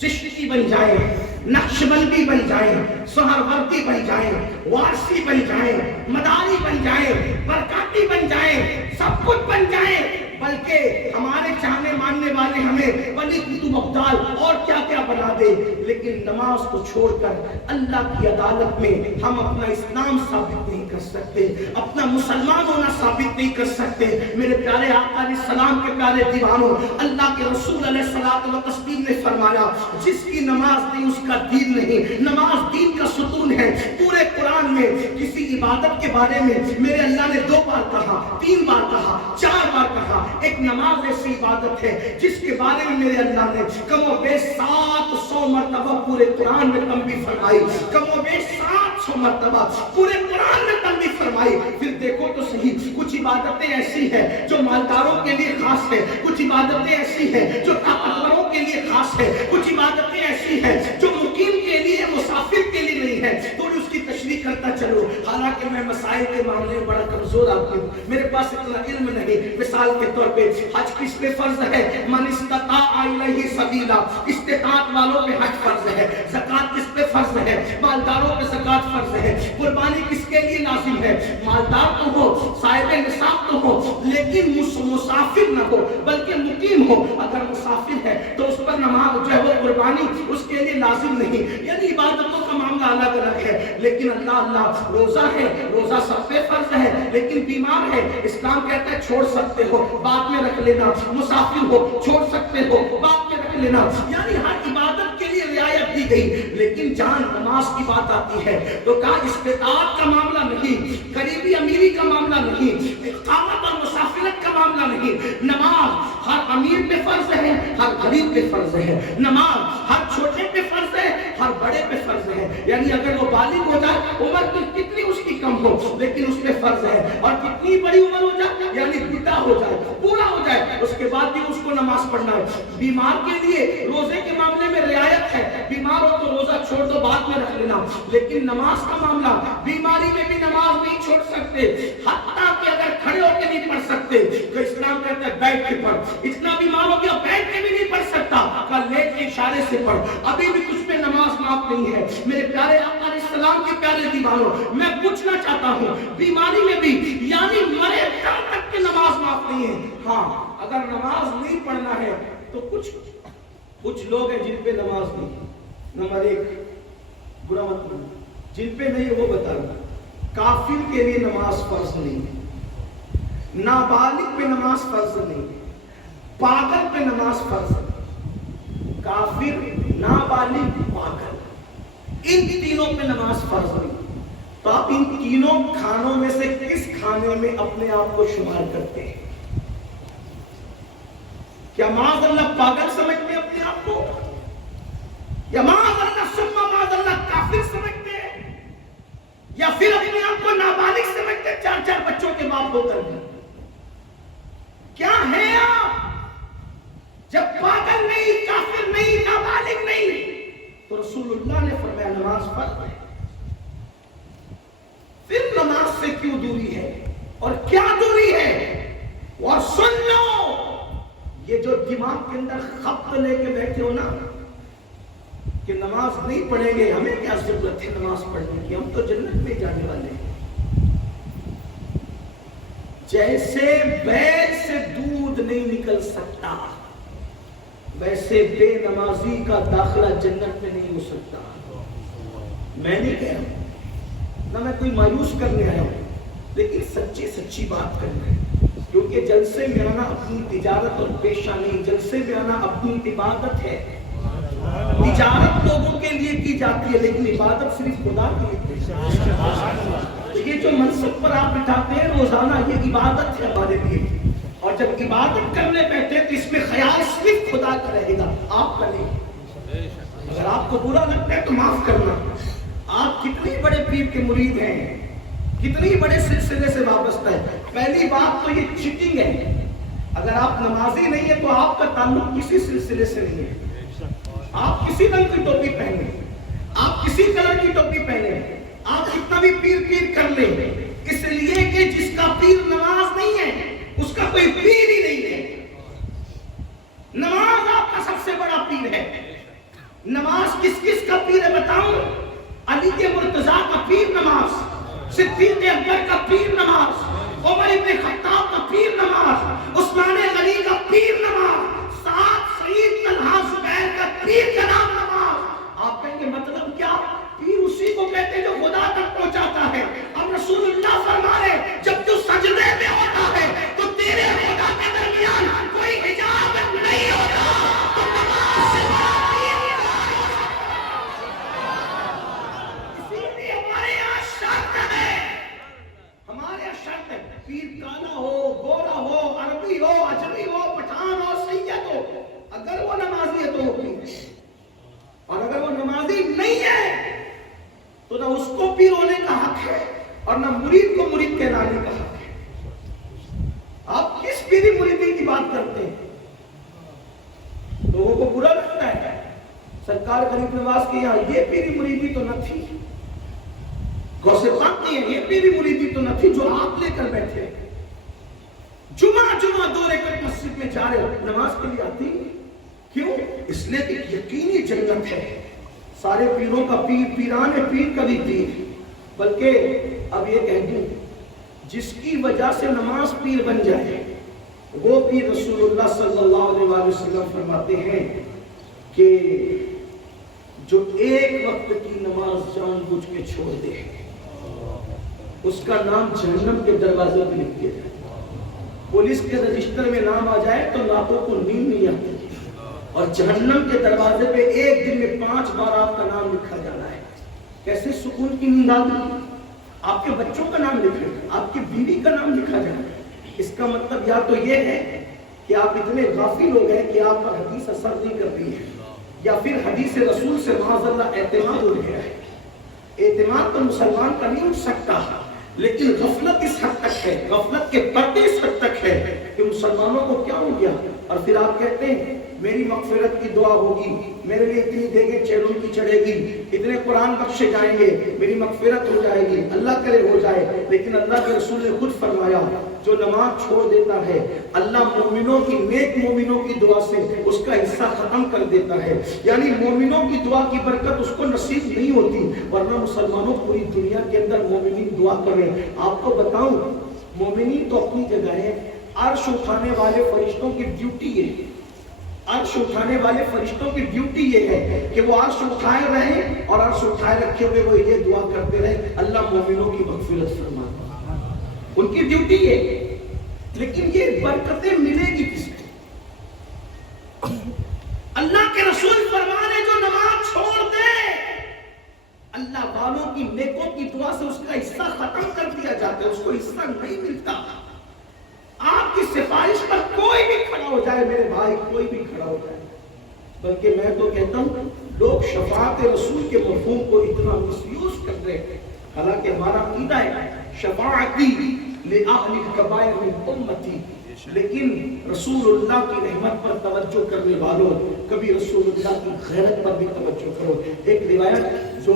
چشتی بن جائیں، نقشبندی بن جائیں، سہروردی بن جائیں، وارسی بن جائیں، مداری بن جائیں، برکاتی بن جائیں، سب کچھ بن جائیں، بلکہ ہمارے چاہنے ماننے والے ہمیں ولی کتب ابدال اور کیا کیا بنا دے، لیکن نماز کو چھوڑ کر اللہ کی عدالت میں ہم اپنا اسلام ثابت نہیں کر سکتے، اپنا مسلمان ہونا ثابت نہیں کر سکتے۔ میرے پیارے آقا علیہ السلام کے پیارے دیوانوں، اللہ کے رسول علیہ الصلوۃ والتسلیم نے فرمایا جس کی نماز نہیں اس کا دین نہیں۔ نماز دین کا ستون ہے۔ پورے قرآن میں کسی عبادت کے بارے میں میرے اللہ نے 2 بار کہا، 3 بار کہا، 4 بار کہا۔ ایک نماز ایسی عبادت ہے جس کے بارے میں میرے اللہ نے کم و بیش 700 مرتبہ پورے قرآن میں تنبیہ فرمائی، کم و بیش 700 مرتبہ پورے قرآن میں تنبیہ فرمائی۔ پھر دیکھو تو صحیح، کچھ عبادتیں ایسی ہیں جو مالداروں کے لیے خاص ہے، کچھ عبادتیں ایسی ہیں جو طاقتوروں کے لیے خاص ہے، کچھ عبادتیں ایسی ہیں جو مقیم کے لیے، مسافر کے لیے نہیں ہے۔ تو اس کی تشریح کرتا چلو، حالانکہ میں مسائل کے معاملے میں بڑا کمزور آدمی ہوں، میرے پاس اتنا علم نہیں۔ مثال کے طور پہ حج کس پہ فرض ہے؟ من استطاع الیہ سبیلا، استطاعت والوں پہ حج فرض ہے۔ زکوٰۃ کس پہ فرض ہے؟ مالداروں پہ زکوٰۃ فرض ہے۔ قربانی کس کے لیے لازم ہے؟ مالدار تو ہو، صاحب نصاب تو ہو، لیکن مسافر نہ ہو بلکہ مقیم ہو۔ اگر مسافر ہے تو اس پر نماز جو ہے وہ قربانی اس کے لیے لازم نہیں، یعنی عبادتوں کا معاملہ الگ الگ ہے۔ لیکن اللہ روزہ ہے، روزہ سب پہ فرض ہے، لیکن بیمار ہے، اسلام کہتا ہے چھوڑ سکتے ہو، بعد میں رکھ لینا۔ مسافر ہو، چھوڑ سکتے ہو، بعد میں رکھ لینا۔ یعنی ہر عبادت کے لیے رعایت دی گئی، لیکن جہاں نماز کی بات آتی ہے تو کہا استطاعت کا معاملہ نہیں، قریبی امیری کا معاملہ نہیں، اقامت اور مسافرت کا معاملہ نہیں۔ نماز ہر امیر پہ فرض ہے، ہر غریب پہ فرض ہے۔ نماز ہر چھوٹے پہ فرض ہے، ہر بڑے پہ فرض ہے۔ یعنی اگر وہ بالغ ہو جائے، عمر کتنی اس کی کم ہو لیکن اس پہ فرض ہے، اور کتنی بڑی عمر ہو جائے یعنی بوڑھا ہو جائے، پورا ہو جائے، اس کے بعد بھی اس کو نماز پڑھنا ہے۔ بیمار کے لیے روزے کے معاملے میں رعایت ہے، بیمار ہو تو روزہ چھوڑ دو، بعد میں رکھ لینا۔ لیکن نماز کا معاملہ، بیماری میں بھی نماز نہیں چھوڑ سکتے، حتیٰ کہ اگر کھڑے ہو کے نہیں پڑھ سکتے تو اسلام کہتا ہے بیٹھ کے پڑھ۔ اتنا بیمار ہو گیا بیٹھ کے بھی نہیں پڑھ سکتا، کہا لیٹ کے اشارے سے پڑھ، ابھی بھی کچھ پہ نماز معاف نہیں ہے۔ میرے پیارے آقا علیہ السلام کے پیارے دیوانوں، میں پوچھنا چاہتا ہوں بیماری میں بھی یعنی مرے دم تک کی نماز معاف نہیں ہے۔ ہاں اگر نماز نہیں پڑھنا ہے تو کچھ لوگ ہیں جن پہ نماز نہیں۔ نمبر 1 برا مت کرو، جن پہ نہیں وہ بتا رہا، کافر کے لیے نماز فرض نہیں ہے، نابالغ پہ نماز فرض نہیں ہے، پاگل پہ نماز فرض ہے۔ کافر، نابالغ، پاگل، ان تینوں پہ نماز فرض نہیں۔ تو آپ ان تینوں کھانوں میں سے کس کھانے میں اپنے آپ کو شمار کرتے ہیں؟ کیا معاذ اللہ پاگل سمجھتے ہیں اپنے آپ کو، یا معاذ اللہ ثم معاذ اللہ کافر سمجھتے ہیں، یا پھر اپنے آپ کو نابالغ سمجھتے ہیں 4 بچوں کے باپ ہو کر بھی؟ کیا ہے آپ؟ جب پاگل نہیں، کافر نہیں، نابالغ نہیں تو رسول اللہ نے فرمایا نماز فرض ہے۔ پھر نماز سے کیوں دوری ہے اور کیا دوری ہے؟ اور سن لو، یہ جو دماغ کے اندر خط لے کے بیٹھے ہو نا کہ نماز نہیں پڑھیں گے، ہمیں کیا ضرورت ہے نماز پڑھنے کی، ہم تو جنت میں جانے والے ہیں۔ جیسے بیل سے دودھ نہیں نکل سکتا ویسے بے نمازی کا داخلہ جنت میں نہیں ہو سکتا۔ میں نہیں کہہ رہا ہوں، نہ میں کوئی مایوس کرنے آیا ہوں، لیکن سچی بات کرنا ہے، کیونکہ جلسے میں آنا اپنی تجارت اور پیشہ نہیں، جلسے میں آنا اپنی عبادت ہے۔ تجارت لوگوں کے لیے کی جاتی ہے، لیکن عبادت صرف خدا کے لیے کی جاتی ہے۔ تو یہ جو منصب پر آپ بٹھاتے ہیں روزانہ، یہ عبادت ہے ہمارے لیے، اور جب عبادت کرنے بیٹھے تو اس میں خیال صرف خدا کا رہے گا، آپ کا نہیں۔ اگر آپ کو برا لگتا ہے تو معاف کرنا۔ آپ کتنی بڑے پیر کے مرید ہیں، کتنی بڑے سلسلے سے وابستہ ہے، پہلی بات تو یہ چیٹنگ ہے۔ اگر آپ نمازی نہیں ہے تو آپ کا تعلق کسی سلسلے سے نہیں ہے۔ آپ کسی رنگ کی ٹوپی پہنے، آپ کسی کلر کی ٹوپی پہنے، آپ کتنا بھی پیر کر لیں، اس لیے کہ جس کا پیر نماز نہیں ہے اس کا کوئی پیر ہی نہیں ہے۔ نماز آپ کا سب سے بڑا پیر ہے۔ نماز کس کا پیر ہے بتاؤں؟ علی کے مرتضیٰ کا پیر نماز، صدیق اکبر کا پیر نماز، عمر ابن خطاب کا پیر نماز، عثمان غنی کا پیر نماز، سعد سعید طلحہ زبیر کا پیر کا نام نماز۔ آپ کہیں گے مطلب کیا؟ پیر اسی کو کہتے ہیں جو خدا تک پہنچاتا ہے۔ اب رسول اللہ فرما رہے جب تو سجدے میں ہوتا ہے تو تیرے خدا کے درمیان کوئی حجاب نہیں ہوتا، تو نماز سے بڑا پیر نہیں ہوتا۔ اسی لیے ہمارے یہاں شرط ہے، ہمارے یہاں شرط ہے، پیر کالا ہو، گورا ہو، عربی ہو، اجمی ہو، پٹھان ہو، سید ہو، اگر وہ نمازی ہے تو وہ پیر ہے، اور اگر وہ نمازی نہیں ہے تو نہ اس کو پیر ہونے کا حق ہے اور نہ مرید کو مرید کہلانے کا حق ہے۔ آپ کس پیری مریدی کی بات کرتے ہیں؟ لوگوں کو برا لگتا ہے۔ سرکار غریب نواز کے یہاں یہ پیری مریدی تو نہ تھی، غوث پاک کے یہاں یہ پیری مریدی تو نہ تھی جو آپ لے کر بیٹھے۔ جمعہ دو رکعت مسجد میں جا رہے ہو، نماز کے لیے آتی کیوں؟ اس لیے کہ یقینی جنت ہے۔ سارے پیروں کا پیر، پیران پیر کا بھی پیر، بلکہ اب یہ کہہ دوں جس کی وجہ سے نماز پیر بن جائے وہ پیر رسول اللہ صلی اللہ علیہ وسلم فرماتے ہیں کہ جو ایک وقت کی نماز جان بوجھ کے چھوڑ دے اس کا نام جہنم کے دروازے پہ لکھ دیا جائے۔ پولیس کے رجسٹر میں نام آ جائے تو راتوں کو نیند نہیں آتی، اور جہنم کے دروازے پہ ایک دن میں 5 بار آپ کا نام لکھا جانا ہے۔ کیسے سکون کی نیند آتی؟ آپ کے بچوں کا نام لکھے، آپ کی بیوی کا نام لکھا جانا ہے۔ اس کا مطلب یا تو یہ ہے کہ آپ اتنے غافل ہو گئے کہ آپ پر حدیث اثر نہیں کر رہی ہے، یا پھر حدیث رسول سے معاذ اللہ اعتماد ہو گیا ہے۔ اعتماد تو مسلمان کا نہیں اٹھ سکتا، لیکن غفلت اس حد تک ہے، غفلت کے پردے اس حد تک ہے کہ مسلمانوں کو کیا ہو گیا، اور پھر آپ کہتے ہیں میری مغفرت کی دعا ہوگی، میرے لیے اتنی دیگیں چیلوں کی چڑھے گی، اتنے قرآن بخشے جائیں گے، میری مغفرت ہو جائے گی، اللہ کرے ہو جائے۔ لیکن اللہ کے رسول نے خود فرمایا جو نماز چھوڑ دیتا ہے اللہ مومنوں کی، نیک مومنوں کی دعا سے اس کا حصہ ختم کر دیتا ہے، یعنی مومنوں کی دعا کی برکت اس کو نصیب نہیں ہوتی، ورنہ مسلمانوں پوری دنیا کے اندر مومنین دعا کریں۔ آپ کو بتاؤں مومنین تو اپنی جگہ ہے، عرش اٹھانے والے فرشتوں کی ڈیوٹی یہ ہے، عرش اٹھانے والے فرشتوں کی ڈیوٹی یہ ہے کہ وہ عرش اٹھائے رہیں، اور عرش اٹھائے رکھے ہوئے وہ یہ دعا کرتے رہے اللہ مومنوں کی مغفرت فرما۔ ان کی ڈیوٹی ہے، لیکن یہ برکتیں ملے گی کس کو؟ اللہ کے رسول فرمانے جو نماز چھوڑ دے اللہ والوں کی، نیکوں کی دعا سے اس کا حصہ ختم کر دیا جاتا ہے، اس کو حصہ نہیں ملتا۔ آپ کی سفارش پر کوئی بھی کھڑا ہو جائے میرے بھائی، کوئی بھی کھڑا ہو جائے، بلکہ میں تو کہتا ہوں لوگ شفاعت رسول کے مفہوم کو اتنا مس یوز کر رہے ہیں، حالانکہ ہمارا عقیدہ ہے شفاعتی لأہل الکبائر من امتی، لیکن رسول اللہ کی رحمت پر توجہ کرنے والوں کبھی رسول اللہ کی غیرت پر بھی توجہ کرو۔ ایک روایت جو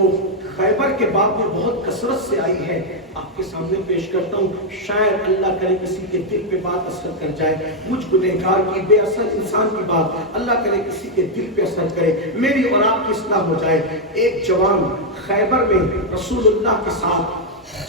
خیبر کے بعد میں بہت کثرت سے آئی ہے آپ کے سامنے پیش کرتا ہوں، شاید اللہ کرے کسی کے دل پہ بات اثر کر جائے، مجھ گنہگار کی، بے اثر انسان کی بات اللہ کرے کسی کے دل پہ اثر کرے، میری اور آپ کی اصلاح ہو جائے۔ ایک جوان خیبر میں رسول اللہ کے ساتھ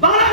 12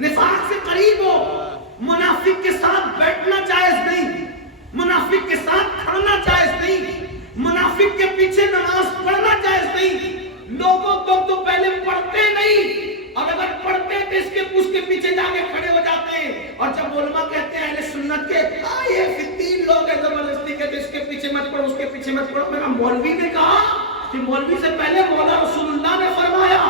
نفاق سے قریب ہو، منافق کے ساتھ بیٹھنا جائز نہیں، منافق کے ساتھ کھانا جائز نہیں، منافق کے پیچھے نماز پڑھنا جائز نہیں۔ لوگوں تو پہلے پڑھتے نہیں، اور اگر پڑھتے تو اس کے پیچھے جا کے کھڑے ہو جاتے ہیں، اور جب علماء کہتے ہیں اہل سنت کے یہ فتین لوگ ہیں زبردستی کہتے ہیں اس کے پیچھے مت پڑھو، اس کے پیچھے مت پڑھو، میرا مولوی نے کہا کہ مولوی سے پہلے مولا رسول اللہ نے فرمایا۔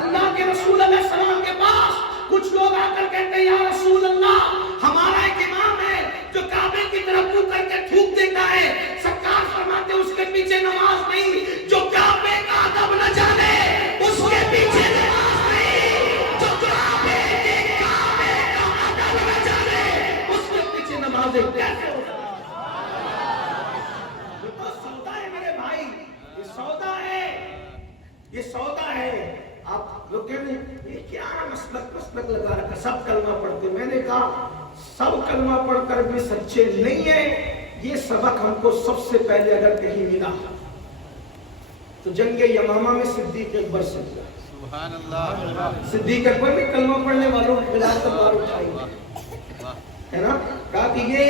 اللہ کے رسول علیہ السلام کے پاس کچھ لوگ آ کر کہتے ہیں یا رسول اللہ ہمارا ایک امام ہے جو کعبے کی طرف منہ کر کے تھوک دیتا ہے، سرکار فرماتے اس کے پیچھے نماز نہیں، جو کعبے کا ادب نہ جانے اس کے پیچھے نماز نہیں، جو کعبے کا ادب نہ جانے اس کے پیچھے نماز کیسے ہوگا؟ یہ تو سودا ہے میرے بھائی، یہ سودا ہے، یہ سودا ہے۔ آپ لوگ کہتے ہیں یہ کیا مسلک لگا رکھا، سب کلمہ پڑھتے، میں نے کہا سب کلمہ پڑھ کر بھی سچے نہیں ہیں۔ یہ سبق ہم کو سب سے پہلے اگر کہیں ملا تو جنگ یمامہ میں صدیق اکبر سے ملا۔ سبحان اللہ، صدیق اکبر نے کلمہ پڑھنے والوں کے خلاف تلوار اٹھائی ہے نا، کہا کہ یہ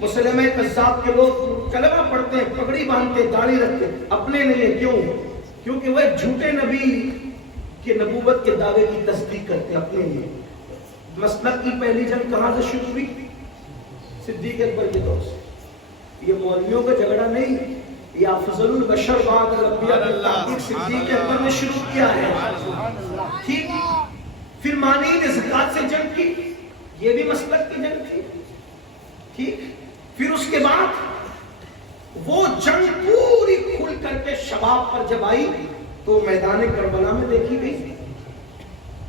مسلمہ کذاب کے لوگ کلمہ پڑھتے ہیں، پگڑی باندھتے، داڑھی رکھتے، اپنے نہیں، کیوں؟ کیونکہ وہ ایک جھوٹے نبی کہ نبوت کے دعوے کی تصدیق کرتے اپنے لیے۔ مسلک کی پہلی جنگ کہاں سے شروع ہوئی؟ صدیق اکبر کے دور سے۔ یہ مولویوں کا جھگڑا نہیں، یہ افضل البشر بعد الانبیاء کی تحقیق صدیق اکبر نے شروع کیا ہے۔ ٹھیک، پھر مانی نے زکوٰۃ سے جنگ کی، یہ بھی مسلک کی جنگ تھی۔ ٹھیک، پھر اس کے بعد وہ جنگ پوری کھل کر کے شباب پر جب آئی تو میدان کربلا میں دیکھی گئی۔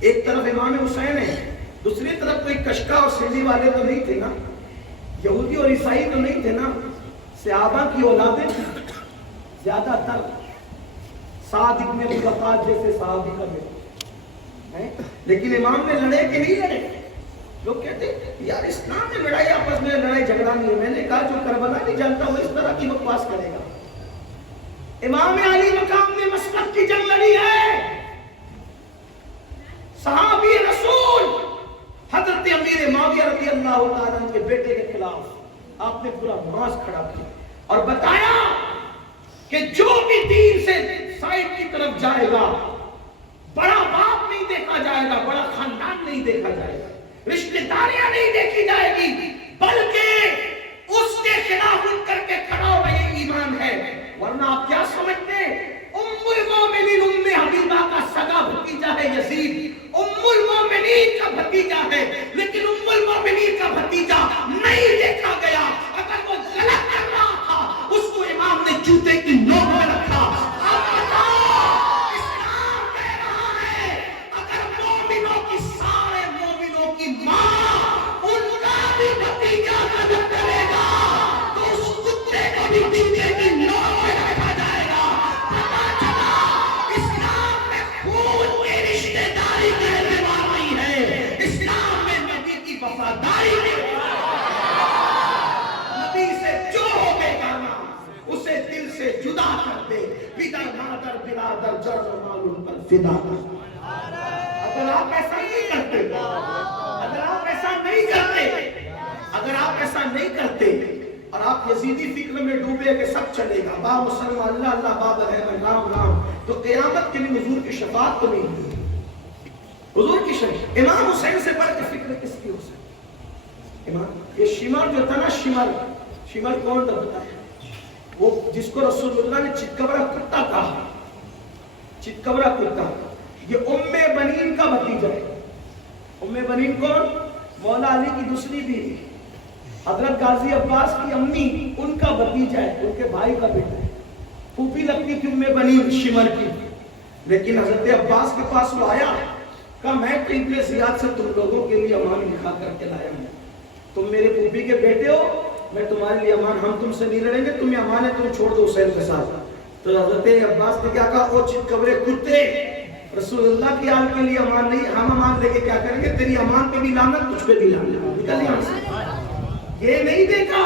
ایک طرف امام حسین ہے، دوسری طرف کوئی کشکا اور سینڈی والے تو نہیں تھے نا، یہودی اور عیسائی تو نہیں تھے نا، صحابہ کی اولادیں زیادہ تر سعد ابن ابی وقاص جیسے صحابی کا بیٹا ہے، لیکن امام نے لڑے کہ نہیں لڑے؟ لوگ کہتے ہیں یار اسلام میں لڑائی آپس میں لڑائی جھگڑا نہیں ہے۔ میں نے کہا جو کربلا نہیں جانتا وہ اس طرح کی بکواس کرے گا۔ امام علی مقام نے مسلک کی جنگ لڑی ہے، صحابی رسول حضرت امیر معاویہ رضی اللہ تعالیٰ عنہ کے بیٹے کے خلاف آپ نے پورا نماز کھڑا کیا اور بتایا کہ جو بھی دین سے سائڈ کی طرف جائے گا، بڑا باپ نہیں دیکھا جائے گا، بڑا خاندان نہیں دیکھا جائے گا، رشتہ داریاں نہیں دیکھی جائے گی، بلکہ اس کے خلاف اٹھ کر کے کھڑا ہو یہ ایمان ہے۔ ورنہ آپ کیا سمجھتے ہیں ام المومنین ام حبیبہ کا سگا بھتیجا ہے یزید، ام المومنین کا بھتیجا ہے، لیکن ام المومنین کا بھتیجا نہیں دیکھا گیا۔ اگر وہ غلط کر رہا تھا اس کو امام نے جوتے کی نوک میں رکھا۔ اب بتاؤ اسلام کہہ رہا ہے اگر مومنوں کی سارے مومنوں کی ماں ان کا بھی بھتیجا غلط کرے گا تو اس کتے کو بھی جوتے کی نوک میں رکھا جائے گا۔ پتا چلا اسلام میں خون کی رشتہ داری کا اعتبار نہیں ہے، اسلام میں نبی کی وفاداری ہے۔ نبی سے جو ہو کے کرنا اسے دل سے جدا کر دے، پدر مادر برادر جر و معلوم پر فدا کر۔ اگر آپ ایسا نہیں کرتے، اگر آپ ایسا نہیں کرتے، اگر آپ ایسا نہیں کرتے اور آپ یزیدی فکر میں ڈوبے کہ سب چلے گا، با مسلمان اللہ اللہ باب رحمن رام رام، تو قیامت کے دن حضور کی شفاعت تو نہیں ہوگی۔ حضور کی شفاعت امام حسین سے بڑھ کے فکر کس کی ہو سکتی؟ امام یہ شمر جو تھا نا، شمر کون تھا بتا؟ وہ جس کو رسول اللہ نے چتکبرا کتا کہا، چتکبرا کتا، یہ ام بنین کا بھتیجا ہے۔ ام بنین کون؟ مولا علی کی دوسری بیوی، حضرت غازی عباس کی امی، ان کا بھتیجا ہے، ان کے بھائی کا بیٹا ہے۔ پھوپھی لگتی تھی ام بنین شمر کی، لیکن حضرت عباس کے پاس وہ آیا، کہا میں ابن زیاد سے تم لوگوں کے لیے امان لکھا کر کے لایا ہوں، تم میرے پھوپھی کے بیٹے ہو، میں تمہارے لیے امان، ہم تم سے نہیں لڑیں گے، تمہیں امان ہے، تم چھوڑ دو حسین کے ساتھ۔ تو حضرت عباس نے کیا کہا، او چتکبرے کتے، رسول اللہ کی آل کے لیے امان نہیں، ہم امان لے کے کیا کریں گے، تیری امان پہ بھی لعنت، تجھ پہ بھی لعنت، نکل یہاں سے۔ یہ نہیں دیکھا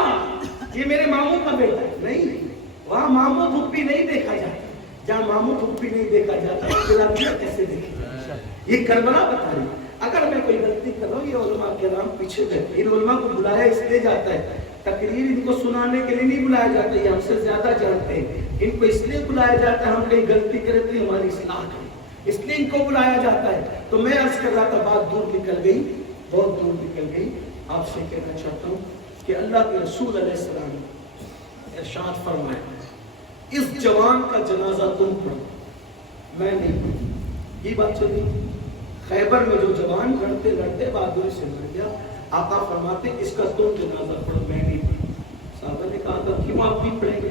یہ میرے ماموں کا بیٹا ہے، نہیں، وہاں ماموں پھوپھی نہیں دیکھا جاتا، جہاں ماموں پھوپھی نہیں دیکھا جاتا ہے کیسے دیکھے؟ یہ کربلا بتا رہی۔ اگر میں کوئی غلطی کرو، یہ علماء کرام پیچھے بیٹھے، ان علماء کو بلایا اس لیے جاتا ہے، تقریر ان کو سنانے کے لیے نہیں بلایا جاتا، یہ ہم سے زیادہ جانتے ہیں، ان کو اس لیے بلایا جاتا ہے ہم کہیں غلطی کرے تو ہماری اصلاح کریں، اس لیے ان کو بلایا جاتا ہے۔ تو میں عرض کر رہا تھا، بات دور نکل گئی، بہت دور نکل گئی، آپ سے کہنا چاہتا ہوں کہ اللہ کے رسول علیہ السلام ارشاد فرمایا اس جوان کا جنازہ تم پڑھو، میں نہیں پڑھوں۔ یہ بات چلی خیبر میں جو جوان لڑتے لڑتے بہادری سے مر گیا، آقا فرماتے اس کا تم جنازہ پڑھو، میں نہیں پڑھوں۔ صحابہ نے کہا تھا کیوں آپ نہیں پڑھیں گے؟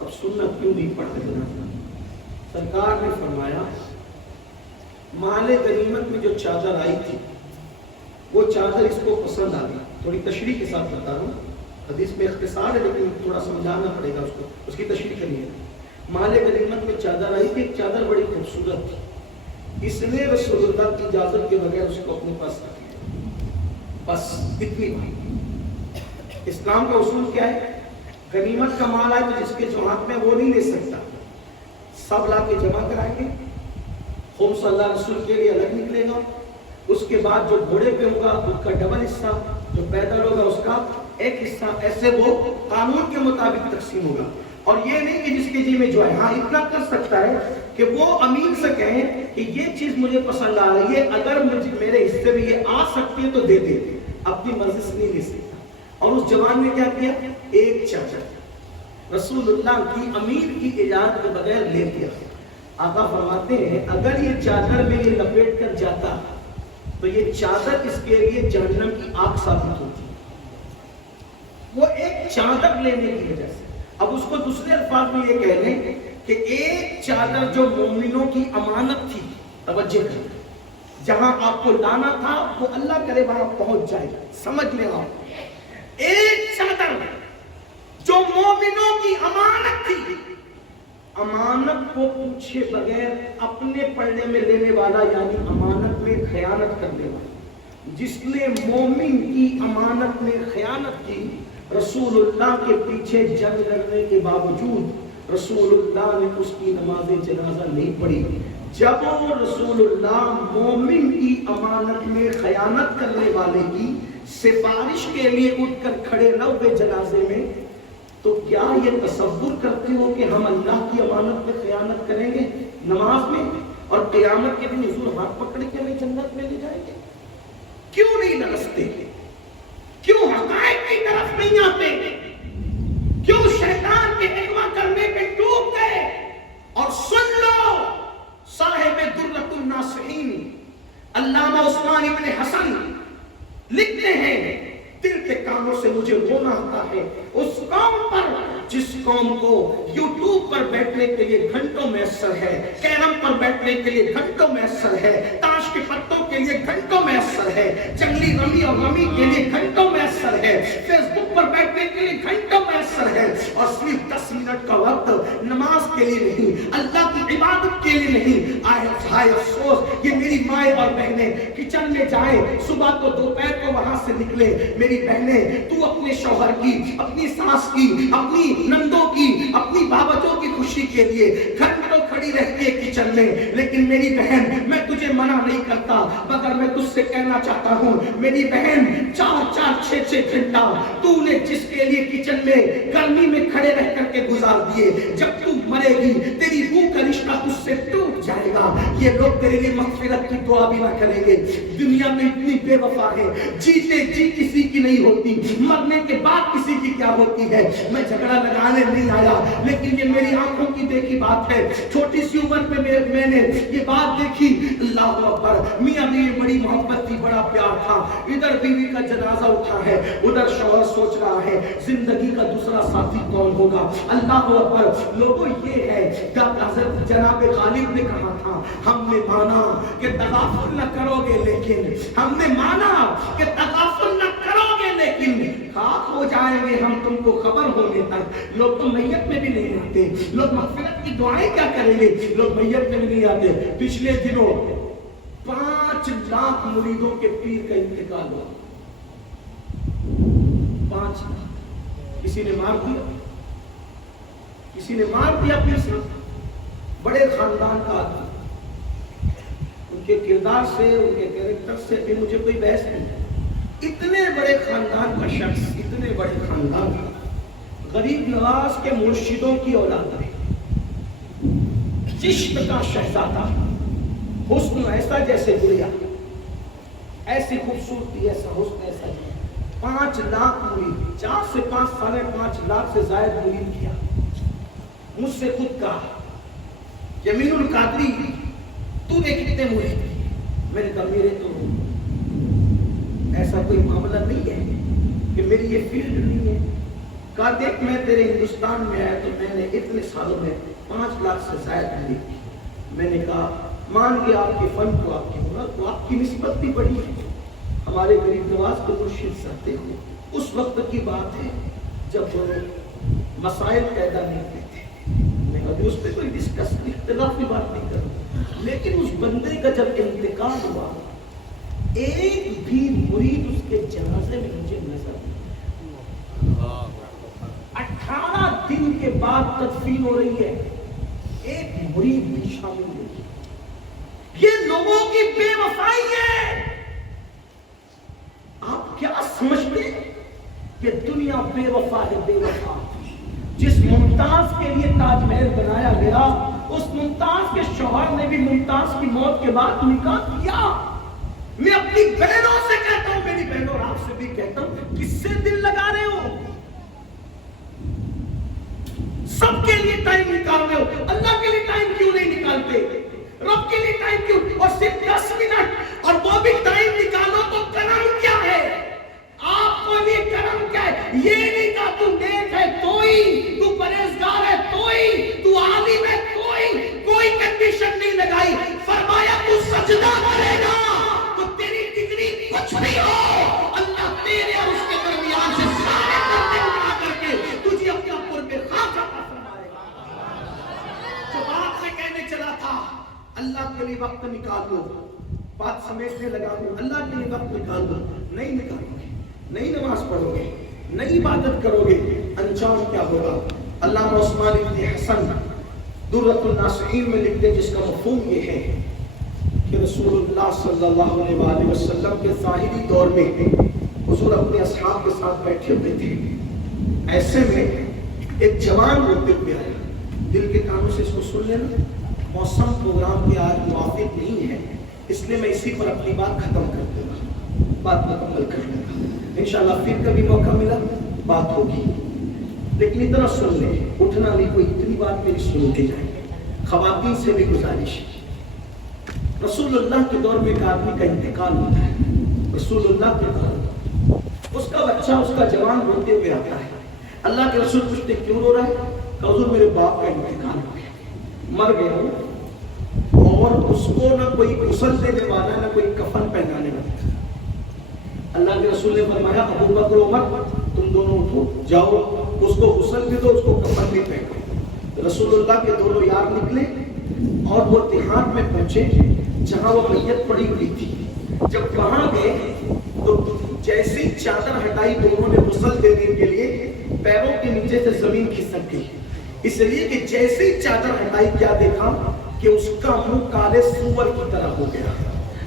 اب سننا کیوں نہیں پڑھتے جنازہ؟ سرکار نے فرمایا مال غنیمت میں جو چادر آئی تھی وہ چادر اس کو پسند آ گئی، تھوڑی تشریح کے ساتھ بتا رہا ہوں، حدیث میں اختصار ہے لیکن تھوڑا سمجھانا پڑے گا اس کو، اس کی تشریح کریے۔ مال غنیمت میں چادر آئی تھی، ایک چادر بڑی خوبصورت تھی، اس نے رسول اللہ کی اجازت کے بغیر اس کو اپنے پاس رکھ لیا، بس اتنی بات۔ اسلام کا اصول کیا ہے؟ غنیمت کا مال آئے تو جس کے جو ہاتھ میں وہ نہیں لے سکتا، سب لا کے جمع کرائیں گے، خمس اللہ رسول کے لیے الگ نکلے گا، اس کے بعد جو گھوڑے پہ ہوگا اس کا ڈبل حصہ، جو پیدل ہوگا اس کا ایک حصہ، ایسے وہ قانون کے مطابق تقسیم ہوگا۔ اور یہ نہیں کہ جس کے جی میں جو ہے، ہاں اتنا کر سکتا ہے کہ وہ امین سے کہیں کہ یہ چیز مجھے پسند آ رہی ہے، اگر مجھے میرے حصے میں یہ آ سکتی ہے تو دے دے، اپنی مرضی سے نہیں لے سکتا۔ اور اس جوان نے کیا کیا؟ ایک چادر رسول اللہ کی امیر کی اجازت کے بغیر لے لیا۔ آقا فرماتے ہیں اگر یہ چادر میں یہ لپیٹ کر جاتا تو یہ چادر اس کے لیے جہنم کی آگ ثابت ہوتی، وہ ایک چادر لینے کی وجہ سے۔ اب اس کو دوسرے الفاظ میں یہ کہہ لیں کہ ایک چادر جو مومنوں کی امانت تھی، توجہ کریں، جہاں آپ کو لانا تھا وہ اللہ کرے وہاں پہنچ جائے، سمجھ لیں آپ، ایک چادر جو مومنوں کی امانت تھی، امانت کو پوچھے بغیر اپنے پلڑے میں لینے والا، یعنی امانت میں خیانت کرنے والا، جس نے مومن کی امانت میں خیانت کی، رسول اللہ کے پیچھے جنگ لڑنے کے باوجود رسول اللہ نے اس کی نماز جنازہ نہیں پڑھی۔ جب رسول اللہ مومن کی امانت میں خیانت کرنے والے کی سفارش کے لیے اٹھ کر کھڑے نہ ہوئے جنازے میں، تو کیا یہ تصور کرتے ہو کہ ہم اللہ کی امانت میں خیانت کریں گے نماز میں، اور قیامت کے دن حضور ہاتھ پکڑ کے ہمیں جنت میں لے جائیں گے؟ کیوں نہیں لرزتے؟ کیوں حقائق کی طرف نہیں آتے؟ کیوں شیطان کے اغوا کرنے پہ ڈوب گئے؟ اور سن لو، صاحب درۃ الناصحین علامہ عثمان ابن حسن لکھتے ہیں دل کے کانوں سے مجھے رونا آتا ہے اس قوم پر جس قوم کو یوٹیوب پر بیٹھنے کے لیے گھنٹوں میسر ہے، کیرم پر بیٹھنے کے لیے گھنٹوں میسر ہے، تاش کے پتوں کے لیے گھنٹوں میسر ہے، جنگلی رمی اور رمی کے لیے گھنٹوں میسر ہے، فیس بک پر بیٹھنے کے لیے گھنٹوں میسر ہے، اور صرف 10 منٹ کا وقت نماز کے لیے نہیں، اللہ کی عبادت کے لیے نہیں۔ آئے افسوس یہ میری مائیں اور بہنیں کچن میں جائیں، صبح کو دوپہر کو وہاں سے نکلے، میری بہنیں تو اپنے شوہر کی، اپنی ساس کی، اپنی نندوں کی، اپنی بابتوں کی خوشی کے لیے گھنٹوں کھڑی رہتی ہے کچن میں، لیکن میری بہن میں تجھے منع نہیں کرتا، مگر میں تجھ سے کہنا چاہتا ہوں میری بہن 4-4 6-6 گھنٹہ تو نے جس کے لیے کچن میں گرمی میں کھڑے رہ کر کے گزار دیے، جب تو مرے گی تیری روح کا رشتہ تجھ سے ٹوٹ جائے گا، یہ لوگ تیرے لیے مغفرت کی دعا بھی نہ کریں گے۔ دنیا میں اتنی بے وفا ہے، جیتے جی کسی کی نہیں ہوتی، مرنے کے بعد کسی کی کیا ہوتی ہے۔ میں جھگڑا لگانے نہیں آیا، لیکن یہ میری آنکھوں کی دیکھی بات ہے، چھوٹی سی عمر میں میں نے یہ بات دیکھی، اللہ اکبر، میاں بیوی بڑی محبت تھی، بڑا پیار تھا، ادھر بیوی کا جنازہ اٹھا ہے، ادھر شوہر سوچ رہا ہے زندگی کا دوسرا ساتھی کون ہوگا۔ اللہ اکبر، لوگوں یہ ہے جب حضرت جناب غالب نے کہا تھا ہم نے مانا کہ تغافل نہ کرو گے، لیکن ہم نے مانا کہ تغافل نہ کرو گے لیکن خاک ہو جائیں گے ہم تم کو خبر ہونے تک۔ لوگ تو میت میں بھی نہیں آتے، لوگ مغفرت کی دعائیں کیا کریں گے، لوگ میت میں بھی نہیں آتے۔ پچھلے دنوں 5 لاکھ مریدوں کے پیر کا انتقال ہوا، 5 لاکھ، کسی نے مار دیا، کسی نے مار دیا پیر سے، بڑے خاندان کا آدمی، ان کے کردار سے، ان کے کیریکٹر سے بھی مجھے کوئی بحث نہیں۔ اتنے بڑے خاندان کا شخص، اتنے بڑے خاندان کا، غریب نواز کے مرشدوں کی اولاد ہے، چشت کا شہزادہ، حسن ایسا جیسے گڑیا، ایسی خوبصورتی، ایسا حسن، ایسا جی 5 لاکھ مرید، 4 سے 5 ساڑھے 5 لاکھ سے زائد مرید کیا۔ مجھ سے خود کہا کہ امین القادری تو نے کتنے مرید کیے؟ میں نے کہا میرے تو ایسا کوئی معاملہ نہیں ہے کہ میری یہ فیلڈ نہیں ہے۔ کہا دیکھ میں تیرے ہندوستان میں آیا تو میں نے اتنے سالوں میں 5 لاکھ سے زائد مرید کی۔ میں نے کہا مان گیا آپ کے فن کو، آپ کی ہنر کو، آپ کی نسبت بھی بڑی ہے۔ ہمارے غریب نواز کو مرشد سکتے ہو، اس وقت کی بات ہے جب مسائل پیدا نہیں ہوتے تھے۔ میں ابھی اس پہ کوئی ڈسکس اختلافی بات نہیں کروں، لیکن اس بندے کا جب انتقال ہوا ایک بھی مرید اس کے جنازے میں مجھے نظر نہیں۔ 18 دن کے بعد تدفین ہو رہی ہے، ایک مرید بھی شامل نہیں۔ یہ لوگوں کی بے وفائی ہے۔ آپ کیا سمجھتے ہیں کہ دنیا بے وفا ہے؟ بے وفا جس ممتاز کے لیے تاج محل بنایا گیا، اس ممتاز کے شوہر نے بھی ممتاز کی موت کے بعد نکاح کیا۔ میں اپنی بہنوں سے کہتا ہوں، میری بہنوں اور آپ سے بھی کہتا ہوں، کس سے دل لگا رہے ہو؟ سب کے لیے ٹائم نکال رہے ہو، اللہ کے لیے ٹائم کیوں نہیں نکالتے؟ رب کے لیے ٹائم کیوں؟ اور صرف 10 منٹ، اور وہ بھی ٹائم نکالو تو کرم کیا ہے؟ آپ کو یہ کرم کیا ہے؟ یہ نہیں کہا تو نیک ہے تو ہی، تو پرہیزگار ہے تو ہی، تو عالم ہے تو ہی، کوئی کنڈیشن نہیں لگائی۔ فرمایا تو سجدہ کرے گا تو تیری ڈگری کچھ نہیں ہو، اللہ تیرے اور اس کے درمیان سے سارے پردے اٹھا کر کے تجھے اپنے اوپر پہ خاص عطا فرمائے گا۔ جو بات میں کہنے چلا تھا، اللہ کے لیے وقت نکال لو، بات سمیٹنے لگا ہوں، اللہ کے لیے وقت نکال لو، نہیں نکالو گے، نہیں نماز پڑھو گے، نہیں عبادت کرو گے، انجام کیا ہوگا؟ علامہ عثمان بن حسن درۃ الناصحین میں لکھتے جس کا مفہوم یہ ہے کہ رسول اللہ صلی اللہ علیہ وآلہ وسلم کے ظاہری دور میں حضور اپنے اصحاب کے ساتھ بیٹھے ہوئے تھے، ایسے میں ایک جوان روتے ہوئے آیا۔ دل کے کانوں سے اس کو سن لینا، موسم پروگرام کے آج موافق نہیں ہے، اس لیے میں اسی پر اپنی بات ختم کر دوں گا، بات مکمل کر لوں گا انشاءاللہ۔ پھر کبھی موقع ملا بات ہوگی، لیکن اتنا سن لیں، اٹھنا نہیں، کوئی اتنی بات میری سنتے جائیں۔ خواتین سے بھی گزارش، رسول اللہ کے دور میں ایک آدمی کا انتقال ہوتا ہے، رسول اللہ کے دور، اس کا بچہ، اس کا جوان روتے ہوئے آتا ہے۔ اللہ کے رسول پوچھتے کیوں رو رہا ہے؟ کہ حضور میرے باپ کا انتقال ہو گیا، مر گیا ہوں، اور اس کو نہ کوئی غسل دینے والا، نہ کوئی کفن پہنانے والا۔ اللہ کے رسول نے فرمایا ابو بکر عمر تم دونوں اٹھو، جاؤ اس کو غسل بھی دو، اس کو کفن بھی پہناؤ۔ رسول اللہ کے دونوں یار نکلے اور وہ تہان میں پہنچے جہاں وہ میت پڑی ہوئی تھی۔ جب وہاں گئے تو جیسی چادر ہٹائی دونوں نے غسل دینے کے لیے، پیروں کے نیچے سے زمین کھسک گئی، اس لیے کہ جیسی چادر ہٹائی کیا دیکھا کہ اس کا منہ کالے سور کی طرح ہو گیا،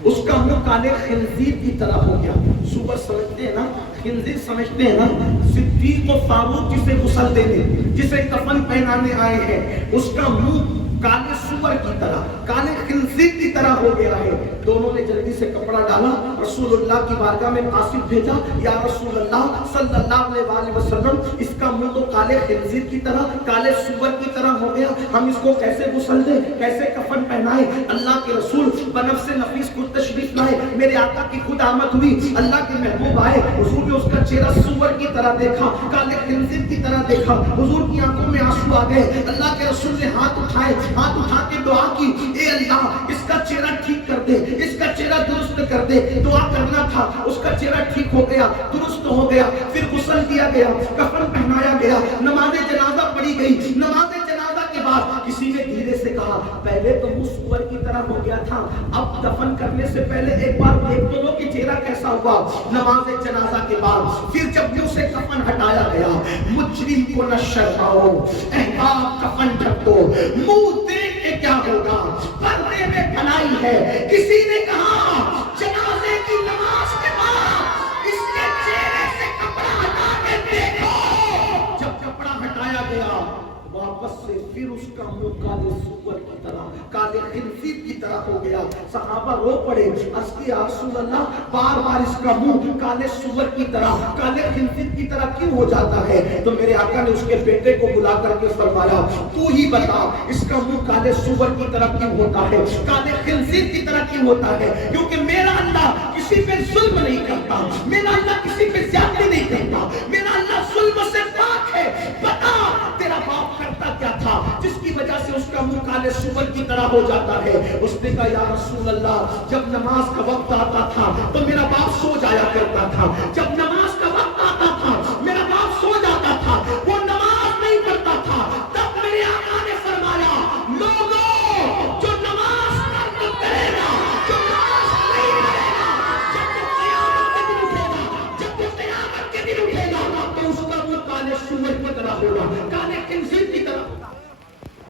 اس کا منہ کالے خنزیر کی طرح ہو گیا۔ سور سمجھتے ہیں نا، خنزیر سمجھتے ہیں نا، صدیق و فاروق جسے غسل دینے، جسے کفن پہنانے آئے ہیں، اس کا منہ کالے سور کی طرح، کالے خنزیر کی طرح ہو گیا ہے۔ دونوں نے جلدی سے کپڑا ڈالا، رسول اللہ کی بارگاہ میں قاصد بھیجا، یا رسول اللہ صلی اللہ علیہ وآلہ وسلم، اس کا منہ تو کالے خنزیر کی طرح، کالے سور کی طرح ہو گیا، ہم اس کو کیسے غسل دیں، کیسے کفن پہنائے؟ اللہ کے رسول بنفس نفیس خود تشریف لائے، میرے آقا کی خود آمد ہوئی، اللہ کے محبوب آئے، حضور نے اس کا چہرہ سور کی طرح دیکھا، کالے خنزیر کی طرح دیکھا، حضور کی آنکھوں میں آنسو آ گئے۔ اللہ کے رسول نے ہاتھ اٹھائے، ہاتھ اٹھا کے دعا کی، اے اللہ اس کا چہرہ ٹھیک کر دے، اس کا چہرہ درست کر دے۔ دعا کرنا تھا، اس کا چہرہ ٹھیک ہو گیا، درست ہو گیا، پھر غسل دیا گیا، کفن پہنایا گیا، نماز جنازہ پڑھی گئی۔ نماز جنازہ کے بعد کسی نے دھیرے سے کہا پہلے تو وہ سور کی طرح ہو گیا تھا، اب دفن کرنے سے پہلے ایک بار دیکھ تو لو کہ چہرہ کیسا ہوا۔ نماز جنازہ کے بعد پھر جب منہ سے کفن ہٹایا گیا، مجرم کو نہ شرماؤ، احباب کفن ڈھک دو، منہ دیکھ کے کیا ہوگا، پردے میں بھلائی آئی ہے. کسی نے کہا جنازے کی نماز کے بعد اس کے چہرے سے کپڑا ہٹا کے دیکھو. جب کپڑا ہٹایا گیا واپس سے پھر اس کا منہ کالے سور کی طرح, کالے خنزیر کی طرح ہو گیا. صحابہ رو پڑے, عرض کیا رسول اللہ بار بار اس کا منہ کالے سور کی طرح, کالے خنزیر کی طرح کیوں ہو جاتا ہے؟ تو میرے آقا نے اس کے بیٹے کو بلا کر کے فرمایا تو ہی بتا اس کا منہ کالے سور کی طرح کیوں ہوتا ہے, کالے خنزیر کی طرح کیوں ہوتا ہے؟ کیونکہ میرا اللہ کسی پہ ظلم نہیں کرتا, میرا اللہ کسی پہ زیادتی نہیں کرتا, میرا اللہ ظلم سے پاک ہے. بتا تیرا باپ کرتا کیا تھا جس کی وجہ سے اس کا منہ کالے سور کی طرح ہو جاتا ہے؟ اس نے کہا یا رسول اللہ جب نماز کا وقت آتا تھا تو میرا باپ سو جایا کرتا تھا, جب نماز کا وقت آتا تھا میرا باپ سو جاتا تھا, وہ نماز نہیں پڑھتا تھا. تب میرے آقا نے فرمایا لوگوں جو نماز کرے گا, جو نماز نہیں پڑھے گا, جب وہ قیامت کے دن اٹھے گا, جب وہ قیامت کے دن اٹھے گا تو اس کا منہ کالے سور کی طرح ہوگا, کالے خنزیر